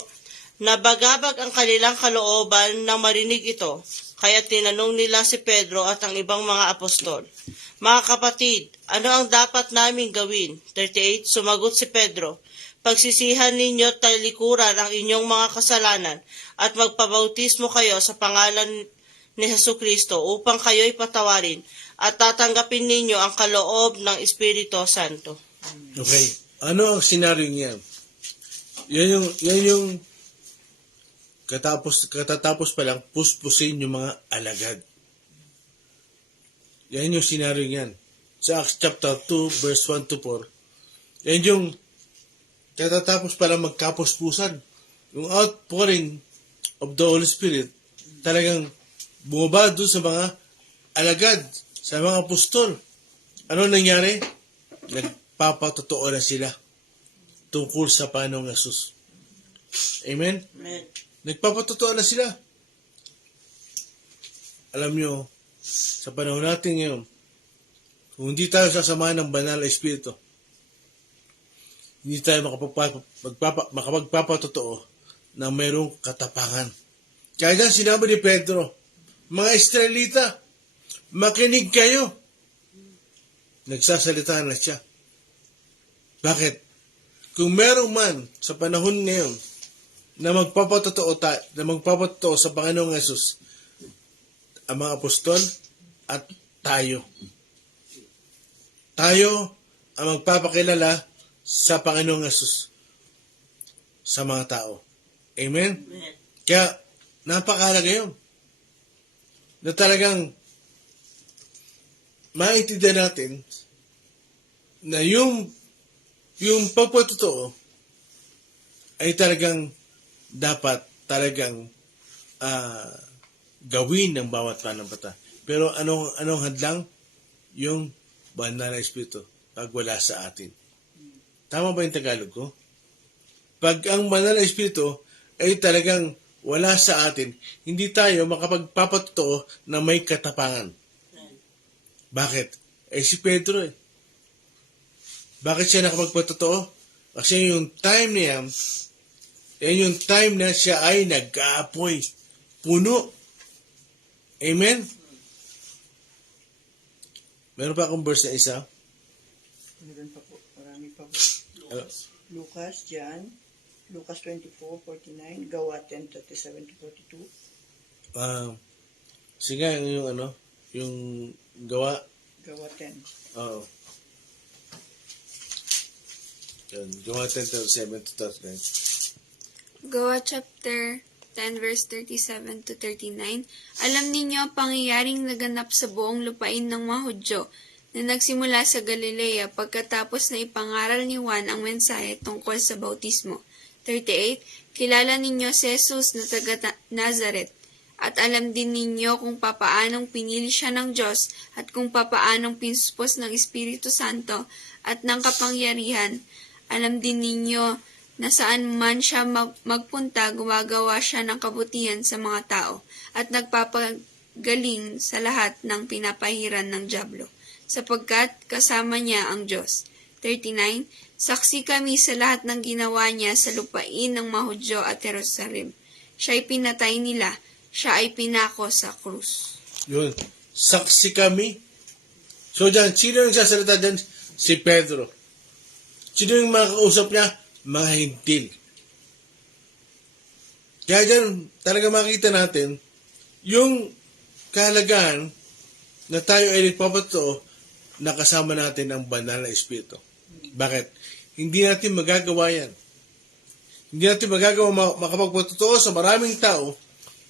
Nabagabag ang kanilang kalooban nang marinig ito, kaya tinanong nila si Pedro at ang ibang mga apostol. Mga kapatid, ano ang dapat naming gawin? 38, sumagot si Pedro, pagsisihan ninyo talikuran ang inyong mga kasalanan at magpabautismo kayo sa pangalan ni Jesucristo upang kayo'y patawarin at tatanggapin ninyo ang kaloob ng Espiritu Santo. Okay. Ano ang senaryo niya? Yan yung katatapos pa lang puspusin yung mga alagad. Yan yung senaryo niyan. Sa Acts chapter 2, verse 1 to 4. Yan yung katatapos pa lang magkapuspusan. Yung outpouring of the Holy Spirit, talagang bumaba doon sa mga alagad, sa mga apostol. Ano nangyari? Nagpapatotoo na sila tungkol sa Panginoong Yesus. Amen? Amen. Nagpapatotoo na sila. Alam nyo, sa panahon natin ngayon, kung hindi tayo sasamahan ng banal na Espiritu, hindi tayo makapagpapatotoo na mayroong katapangan. Kaya dyan sinabi ni Pedro, mga Israelita, makinig kayo. Nagsasalita na siya. Bakit? Kung meron man sa panahon ngayon na magpapatotoo sa Panginoong Yesus, ang mga apostol at tayo. Tayo ang magpapakilala sa Panginoong Yesus sa mga tao. Amen? Amen. Kaya, napakahalaga yun. Na talagang maintindihan natin na yung pagpatotoo ay talagang dapat talagang gawin ng bawat panambata. Pero anong hadlang? Yung banal na Espiritu pag wala sa atin. Tama ba yung Tagalog ko? Pag ang banal na Espiritu ay talagang wala sa atin, hindi tayo makapagpapatotoo na may katapangan. Bakit? Si Pedro Bakit siya nakapagpatotoo? Kasi yung time niya, yung time na siya ay nag-aapoy. Puno. Amen? Meron pa akong verse na isa? Meron pa po. Marami pa po. Lucas, John, Lucas 24:49, Gawa 10:37-42. Sige, yung yung gawa. Gawa 10. Oo. Yun, gawa 10:37-39. Gawa chapter 10 verse 37-39. Alam ninyo ang pangyayaring naganap sa buong lupain ng mga Hudyo na nagsimula sa Galilea pagkatapos na ipangaral ni Juan ang mensahe tungkol sa bautismo. 38. Kilala ninyo si Jesus na taga Nazaret at alam din ninyo kung papaanong pinili siya ng Diyos at kung papaanong pinsuspos ng Espiritu Santo at ng kapangyarihan. Alam din ninyo na saan man siya magpunta, gumagawa siya ng kabutihan sa mga tao at nagpapagaling sa lahat ng pinapahiran ng dyablo, sapagkat kasama niya ang Diyos. 39. Saksi kami sa lahat ng ginawa niya sa lupain ng mga Hudyo at Jerusalem. Siya ay pinatay nila, siya ay pinako sa krus. Yun. Saksi kami. So dyan, sino yung sasalita dyan? Si Pedro. Sino yung makakausap niya? Mga hintil. Kaya dyan, talaga makita natin yung kahalagahan na tayo ay nagpapatotoo na kasama natin ang banal na Espiritu. Bakit? Hindi natin magagawa yan. Hindi natin magagawa makapagpatotoo sa maraming tao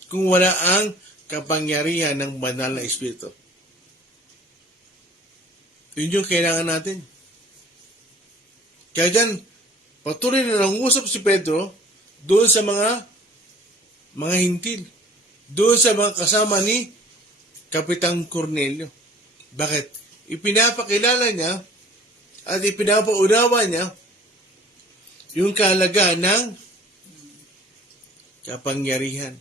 kung wala ang kapangyarihan ng banal na Espiritu. Yun yung kailangan natin. Kaya dyan, patuloy na nangusap si Pedro doon sa mga hintil. Doon sa mga kasama ni Kapitang Cornelio. Bakit? Ipinapakilala niya at ipinapaunawa niya yung kahalagahan ng kapangyarihan,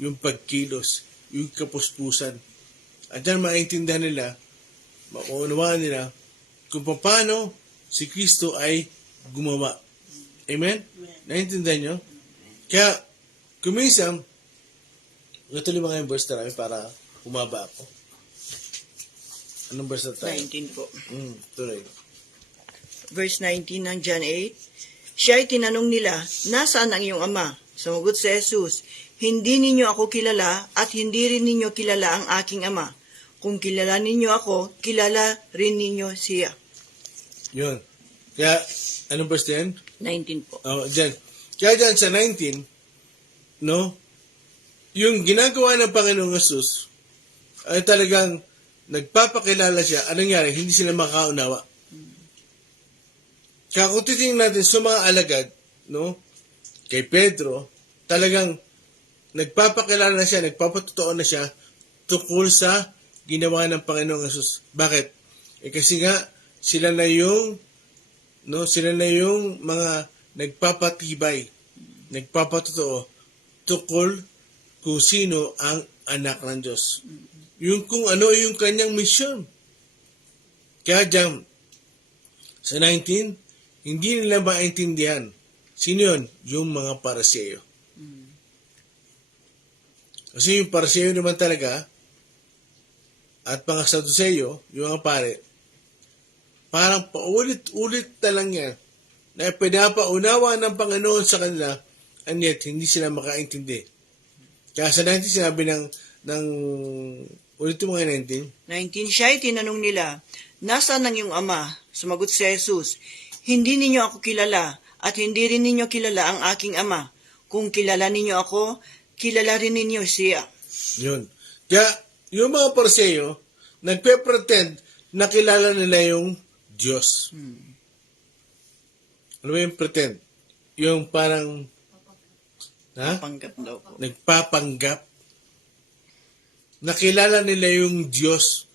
yung pagkilos, yung kapuspusan. At dyan maintindihan nila, maunawaan nila kung paano si Kristo ay gumawa. Amen? Naintindihan nyo? Kaya, kuminsan, natuloy mga yung verse na namin para humaba ako. Anong verse na tayo? 19 po. Tuloy. Verse 19 ng John 8. Siya ay tinanong nila, nasaan ang iyong ama? Sumagot si Jesus, hindi ninyo ako kilala at hindi rin ninyo kilala ang aking ama. Kung kilala ninyo ako, kilala rin ninyo siya. Yun. Kaya, anong verse din? 19 po. Dyan. Kaya dyan sa 19, no, yung ginagawa ng Panginoong Jesus ay talagang nagpapakilala siya. Anong nangyari? Hindi sila makaunawa. Kaya kung titingnan natin sa mga alagad, no, kay Pedro, talagang nagpapakilala na siya, nagpapatotoo na siya tungkol sa ginawa ng Panginoong Jesus. Bakit? Kasi nga, sila na yung mga nagpapatibay, nagpapatotoo tungkol kung sino ang anak ng Diyos. Yung kung ano yung kanyang misyon. Kaya dyan, sa 19, hindi nila maintindihan. Sino yun? Yung mga Pariseo. Kasi yung Pariseo naman talaga, at mga Saduceo, yung mga pare, parang paulit-ulit na lang yan, na pinapaunawa ng Panginoon sa kanila, and yet, hindi sila makaintindi. Kaya sa 19, sinabi ng ulit yung mga 19, 19, siya ay tinanong nila, nasaan ang iyong ama? Sumagot si Jesus, hindi ninyo ako kilala at hindi rin ninyo kilala ang aking ama. Kung kilala ninyo ako, kilala rin ninyo siya. Yun. Kaya, yung mga Pariseo, nagpe-pretend na kilala nila yung Diyos. Ano ba yung pretend? Yung parang, Panggap daw po. nagpapanggap. Nakilala nila yung Diyos.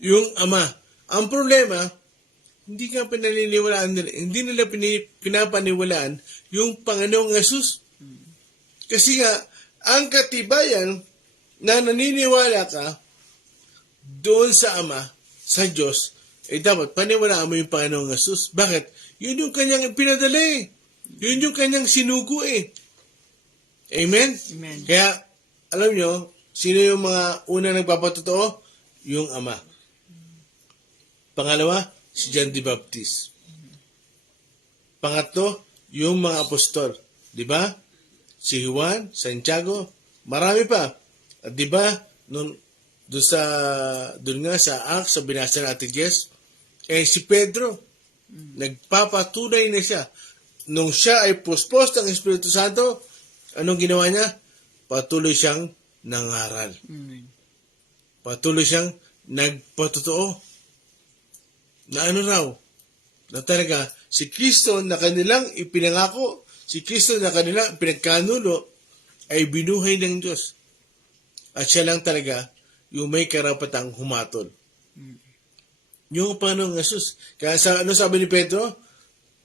Yung Ama. Ang problema, hindi nga pinaniniwalaan nila, hindi nila pinapaniwalaan yung Panginoong Yesus. Kasi nga, ang katibayan na naniniwala ka doon sa Ama, sa Diyos, dapat paniwalaan mo yung Panginoong Yesus. Bakit? Yun yung kanyang pinadala eh. Yun yung kanyang sinugo eh. Amen? Amen. Kaya, alam nyo, sino yung mga una nagpapatotoo? Yung Ama. Pangalawa, si John the Baptist. Pangatlo, yung mga apostol. Di ba? Si Juan, Santiago, marami pa. At di ba, doon nga sa Acts, sa binasa natin, Jess, si Pedro, nagpapatunay na siya. Nung siya ay puspos ng Espiritu Santo, anong ginawa niya? Patuloy siyang nangaral. Patuloy siyang nagpatotoo. Na ano raw? Na talaga, si Kristo na kanilang ipinangako, si Kristo na kanilang pinagkanulo, ay binuhay ng Diyos. At siya lang talaga yung may karapatang humatol. Yung Panginoong Jesus. Kaya ano sabi ni Pedro?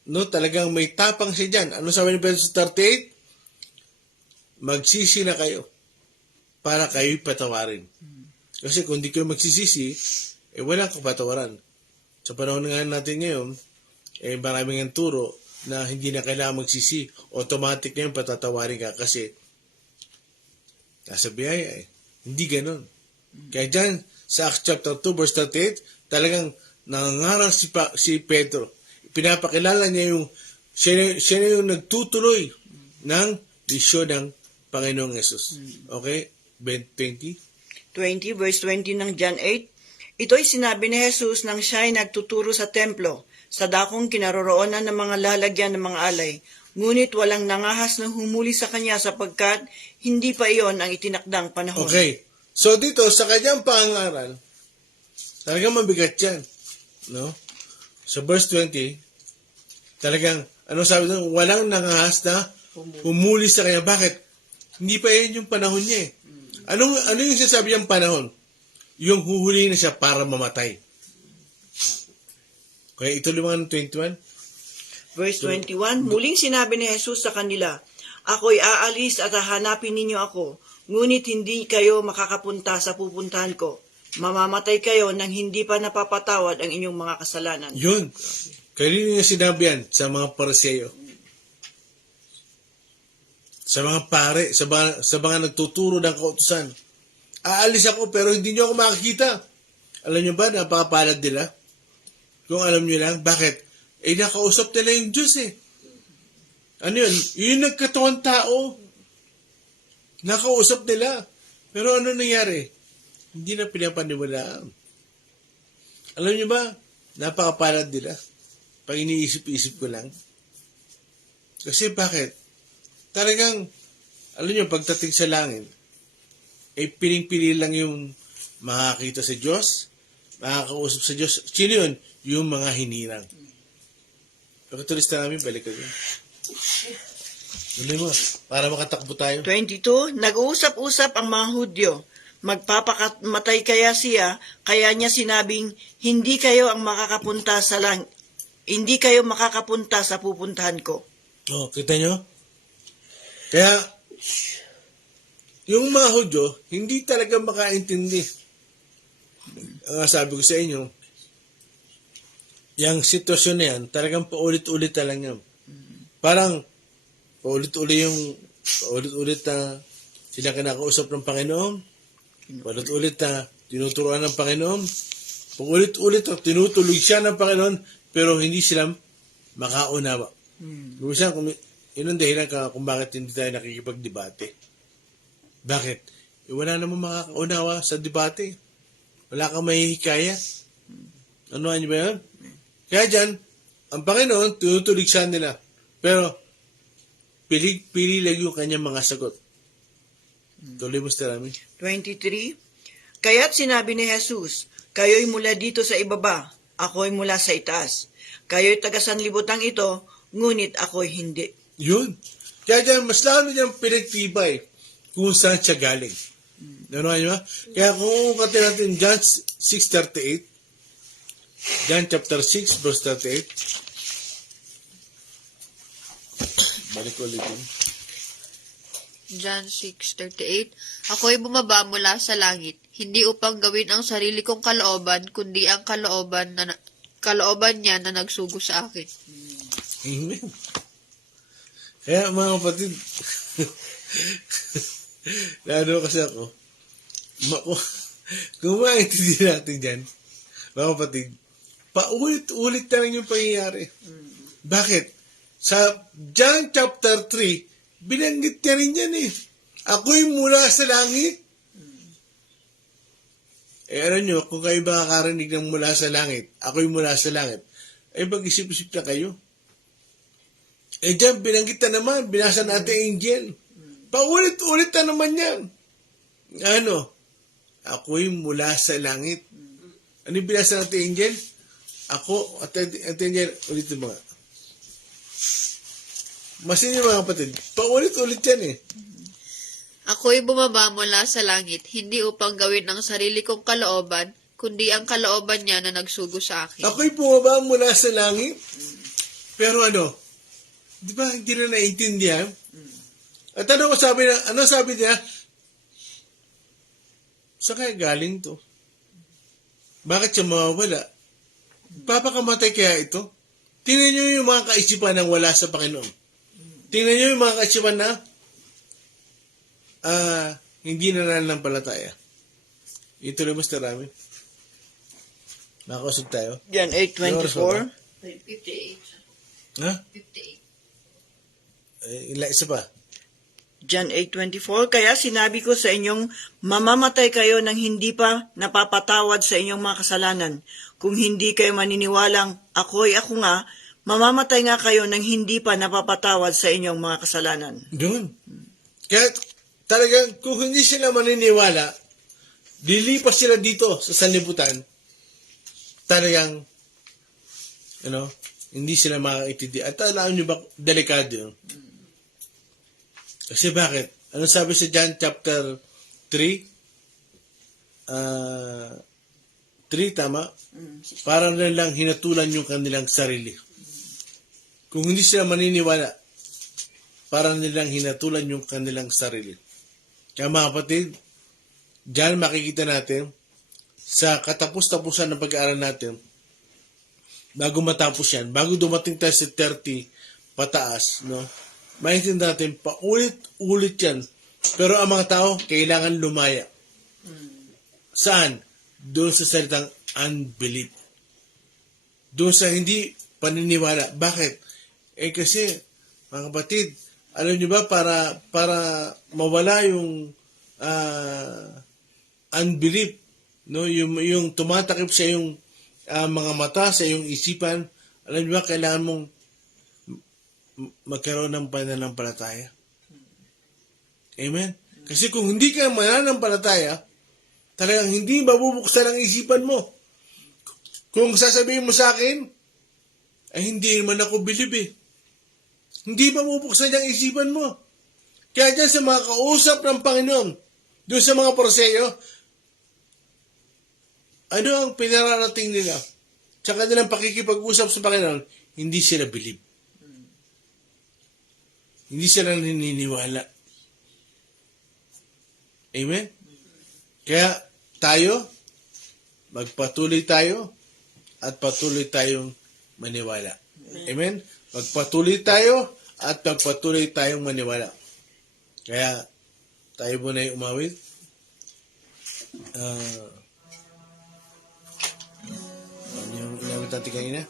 Talagang may tapang siya dyan. Ano sabi ni Pedro sa 38? Magsisi na kayo para kayo'y patawarin. Kasi kung di kayo magsisisi, walang kapatawaran. Sa panahon nga natin ngayon, maraming ang turo na hindi na kailangan magsisi. Automatic na yung patatawarin ka kasi nasa biyaya Hindi ganon. Kaya dyan, sa Acts chapter 2, verse 38, talagang nangangaral si Pedro. Pinapakilala niya siya na yung nagtutuloy ng misyon ng Panginoong Yesus. Okay? 20? 20, verse 20 ng John 8. Ito'y sinabi ni Jesus nang siya'y nagtuturo sa templo, sa dakong kinaroroonan ng mga lalagyan ng mga alay. Ngunit walang nangahas na humuli sa kanya sapagkat hindi pa iyon ang itinakdang panahon. Okay. So dito, sa kanyang pangaral, talagang mabigat yan. No? Sa verse 20, talagang, ano sabi doon? Walang nangahas na humuli sa kanya. Bakit? Hindi pa yun yung panahon niya. Ano yung sinasabi niyang panahon? Yung huhuli na siya para mamatay. Kaya ito lumang 21. Verse 21, muling sinabi ni Jesus sa kanila, Ako'y aalis at hahanapin ninyo ako, ngunit hindi kayo makakapunta sa pupuntahan ko. Mamamatay kayo nang hindi pa napapatawad ang inyong mga kasalanan. Yun. Kanino niya sinabi yan? Sa mga Pariseo. Sa mga pare, sa mga nagtuturo ng kautusan. Aalis ako pero hindi niyo ako makikita. Alam niyo ba, napakapalad nila? Kung alam niyo lang, bakit? Nakausap nila yung Diyos Ano yun? Yung nagkatuwang tao. Nakausap nila. Pero ano nangyari? Hindi na pinapaniwalaan. Alam niyo ba, napakapalad nila. Pag iniisip-isip ko lang. Kasi bakit? Talagang, alam niyo, pagdating sa langit, piling-pili lang yung makakita sa Diyos, makakausap sa Diyos. Sino yun? Yung mga hinirang. Pagkatulista namin, balik ka dyan. Tuloy mo, para makatakbo tayo. 22, nag-uusap-usap ang mga Hudyo. Magpapakamatay kaya siya, kaya niya sinabing, hindi kayo makakapunta sa pupuntahan ko. Kita nyo? Kaya, yung mga Hudyo, hindi talaga makaintindi. Sabi ko sa inyo, yung sitwasyon na yan, talagang paulit-ulit na lang yan. Parang, paulit-ulit na sila kinakausap ng Panginoon, paulit-ulit na tinuturuan ng Panginoon, paulit-ulit na tinutuloy siya ng Panginoon, pero hindi sila makaunawa. Minsan, yun ang dahilan kung bakit hindi tayo nakikipagdebate. Bakit? Wala namang makakaunawa sa debate. Wala kang mahihikaya. Ano niyo ba yun? Kaya dyan, ang Panginoon, tinutulig siya nila. Pero, pili lang yung kanyang mga sagot. Tuloy mo sa rami. 23, kaya't sinabi ni Jesus, kayo'y mula dito sa ibaba, ako'y mula sa itaas. Kayo'y taga-sanlibutan ito, ngunit ako'y hindi. Yun. Kaya dyan, mas lalo niyang pinagtibay kung saan siya galing. Ano nyo ba? Kaya kung katin natin John 6:38, John chapter 6, verse 38. Balik ko ulit yun. John 6:38, Ako'y bumaba mula sa langit, hindi upang gawin ang sarili kong kalooban, kundi ang kalooban niya na nagsugo sa akin. Amen. Kaya mga kapatid, lalo kasi ako, kung maintindihan natin dyan, mga kapatid, paulit-ulit na lang yung pangyayari. Bakit? Sa John chapter 3, binanggit niya rin yan eh. Ako'y mula sa langit. Alam nyo, kung kayo makakarinig ng mula sa langit, ako'y mula sa langit, mag-isip-isip na kayo. Diyan, binanggit na naman, binasa natin angel. Paulit-ulit na naman yan. Ako'y mula sa langit. Ano yung binasa natin angel? Ako, at angel, ulit yung mga. Masin yung mga kapatid. Paulit-ulit yan eh. Ako'y bumaba mula sa langit, hindi upang gawin ang sarili kong kalooban, kundi ang kalooban niya na nagsugo sa akin. Ako'y bumaba mula sa langit. Pero di ba hindi na naiintindihan? At ano sabi niya? Saan kaya galing to? Bakit siya mawawala? Papakamatay kaya ito? Tingnan niyo yung mga kaisipan ng wala sa Panginoon. Tingnan niyo yung mga kaisipan na hindi na nananampalataya. Ito na mas narami. Nakausap tayo. John 8:24. 58. Ha? 58. Isa pa. John 8:24, kaya sinabi ko sa inyong, mamamatay kayo nang hindi pa napapatawad sa inyong mga kasalanan. Kung hindi kayo maniniwalang ako nga, mamamatay nga kayo nang hindi pa napapatawad sa inyong mga kasalanan. Doon. Kaya talagang kung hindi sila maniniwala, lilipas sila dito sa sanlibutan, talagang, hindi sila makakaintindi. At alam nyo ba, delikado yun. Kasi bakit? Ano sabi sa John chapter 3? 3, tama? Para na lang hinatulan yung kanilang sarili. Kung hindi sila maniniwala, para nilang hinatulan yung kanilang sarili. Kaya mga kapatid, dyan makikita natin, sa katapos-tapusan ng pag-aaral natin, bago matapos yan, bago dumating tayo sa 30 pataas, maintindihan natin, paulit-ulit yan. Pero ang mga tao, kailangan lumaya. Saan? Doon sa salitang unbelief. Doon sa hindi paniniwala. Bakit? Kasi, mga kapatid, alam nyo ba, para mawala yung unbelief, yung tumatakip sa yung mga mata, sa yung isipan, alam nyo ba, kailangan mong magkaroon ng pananampalataya. Amen? Kasi kung hindi ka mananampalataya, talagang hindi mabubuksan ang isipan mo. Kung sasabihin mo sa akin, hindi naman ako bilib eh. Hindi mabubuksan ang isipan mo. Kaya dyan sa mga kausap ng Panginoon, doon sa mga proseyo, ano ang pinararating nila? Sa kanilang pakikipag-usap sa Panginoon, hindi sila bilib. Hindi sila naniniwala. Amen? Kaya tayo, magpatuloy tayo at patuloy tayong maniwala. Amen? Magpatuloy tayo at magpatuloy tayong maniwala. Kaya tayo muna yung umawit. Ano yung inawit natin kanina?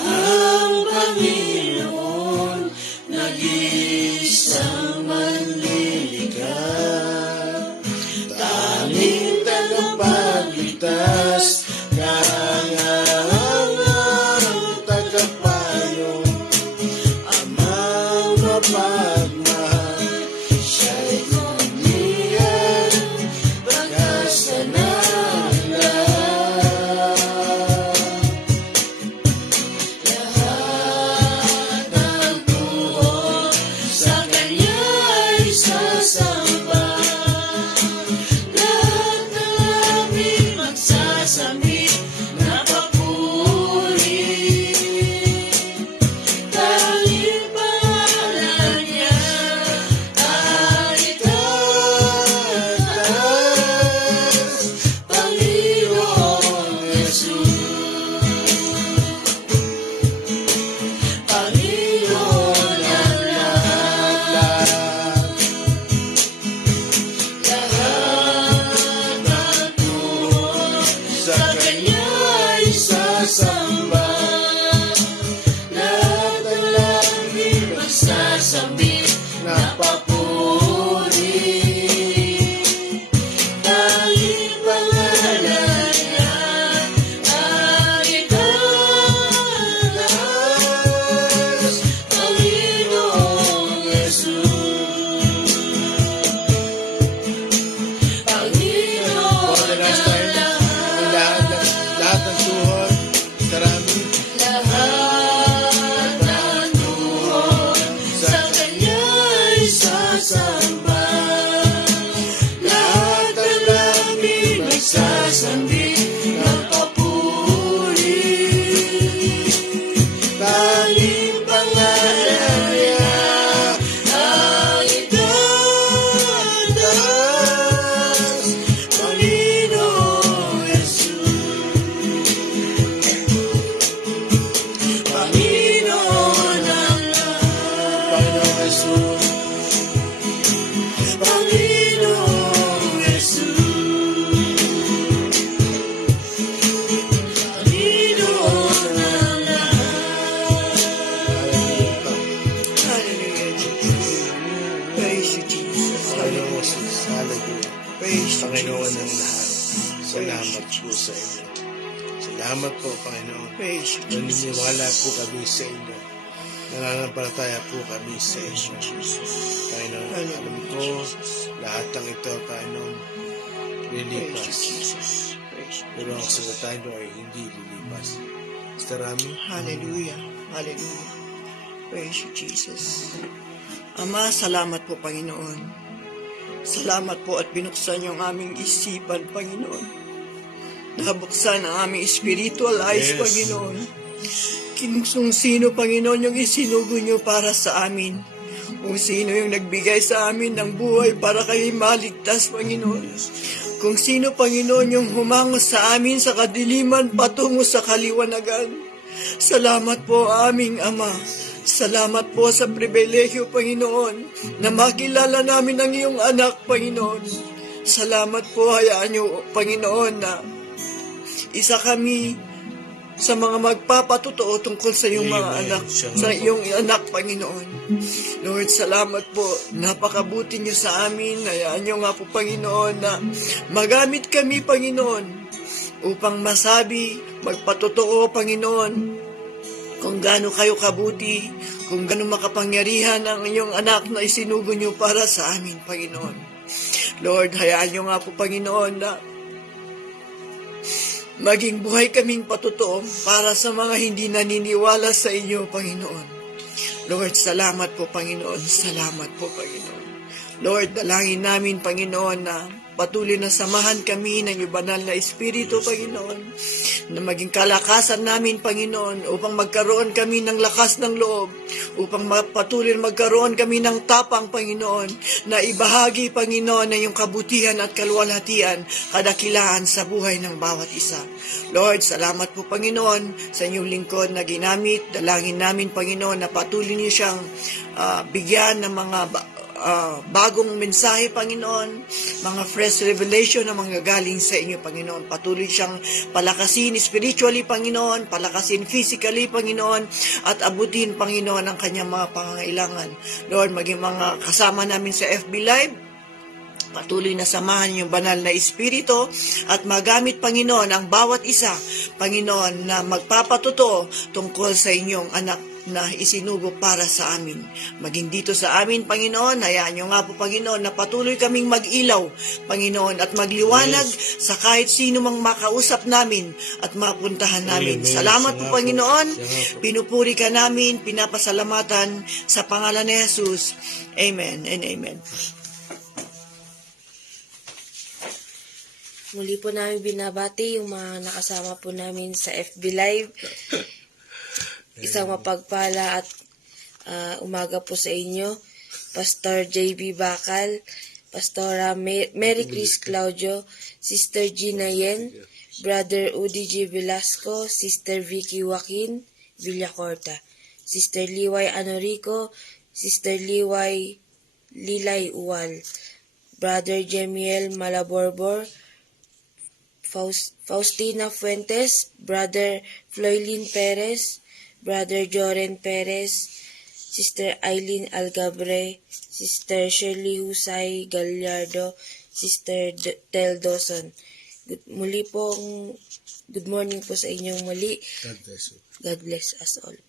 Ang Panginoon nag-iisang manlilikha, tanging tagapagligtas, karangalang tagapayo, amang mapagmahal, siya'y kumiyan, pagkasanalan. po, Panginoon. Praise you, Jesus. Naniniwala po kami sa inyo. Nananampalataya po kami sa inyo. Panginoon, alam ko, lahat ng ito, Panginoon, lilipas. Pero ang sasatain mo ay hindi lilipas. Mr. Rami? Hallelujah. Hallelujah. Praise you, Jesus. Ama, salamat po, Panginoon. Salamat po at binuksan yung aming isipan, Panginoon. Nabuksan ang aming spiritual eyes, Yes. Panginoon. Kung sino, Panginoon, yung isinugo nyo para sa amin. Kung sino yung nagbigay sa amin ng buhay para kayo maligtas, Panginoon. Kung sino, Panginoon, yung humango sa amin sa kadiliman patungo sa kaliwanagan. Salamat po, aming Ama. Salamat po sa pribilehyo, Panginoon, na makilala namin ang iyong anak, Panginoon. Salamat po, hayaan niyo, Panginoon, na isa kami sa mga magpapatotoo tungkol sa iyong mga Amen. anak, Salamat sa po. iyong anak, Panginoon. Lord, salamat po. Napakabuti niyo sa amin. Hayaan niyo nga po, Panginoon, na magamit kami, Panginoon, upang masabi, magpatotoo, Panginoon, kung gaano kayo kabuti, kung gaano makapangyarihan ang iyong anak na isinugo niyo para sa amin, Panginoon. Lord, hayaan niyo nga po, Panginoon, na maging buhay kaming patotoo para sa mga hindi naniniwala sa inyo, Panginoon. Lord, salamat po, Panginoon. Salamat po, Panginoon. Lord, dalangin namin, Panginoon, na patuloy na samahan kami ng iyong banal na Espiritu, Panginoon, na maging kalakasan namin, Panginoon, upang magkaroon kami ng lakas ng loob, upang patuloy na magkaroon kami ng tapang, Panginoon, na ibahagi, Panginoon, na iyong kabutihan at kaluwalhatian, kadakilaan sa buhay ng bawat isa. Lord, salamat po, Panginoon, sa inyong lingkod na ginamit. Dalangin namin, Panginoon, na patuloy niyo siyang bigyan ng mga bagong mensahe, Panginoon, mga fresh revelation na mga galing sa inyo, Panginoon. Patuloy siyang palakasin spiritually, Panginoon, palakasin physically, Panginoon, at abutin, Panginoon, ang kanyang mga pangangailangan. Lord, maging mga kasama namin sa FB Live, patuloy na samahan yung banal na Espiritu at magamit, Panginoon, ang bawat isa, Panginoon, na magpapatotoo tungkol sa inyong anak na isinugo para sa amin. Maging dito sa amin, Panginoon, hayaan niyo nga po, Panginoon, na patuloy kaming mag-ilaw, Panginoon, at magliwanag sa kahit sino mang makausap namin at mapuntahan namin. Amen. Salamat po, Salamat. Panginoon. Salamat po. Pinupuri ka namin, pinapasalamatan sa pangalan ni Jesus. Amen and amen. Muli po namin binabati yung mga nakasama po namin sa FB Live. Isang mapagpala at umaga po sa inyo. Pastor JB Bakal, Pastora Mary Chris Claudio, Sister Gina Yen, Brother Udi G. Velasco, Sister Vicky Joaquin Villacorta, Sister Liway Anorico, Sister Lilay Uwal, Brother Jemiel Malaborbor, Faustina Fuentes, Brother Floylin Perez, Brother Joren Perez, Sister Eileen Algabre, Sister Shirley Husay Gallardo, Sister Tel Dawson. Good morning po sa inyong muli. God bless you. God bless us all.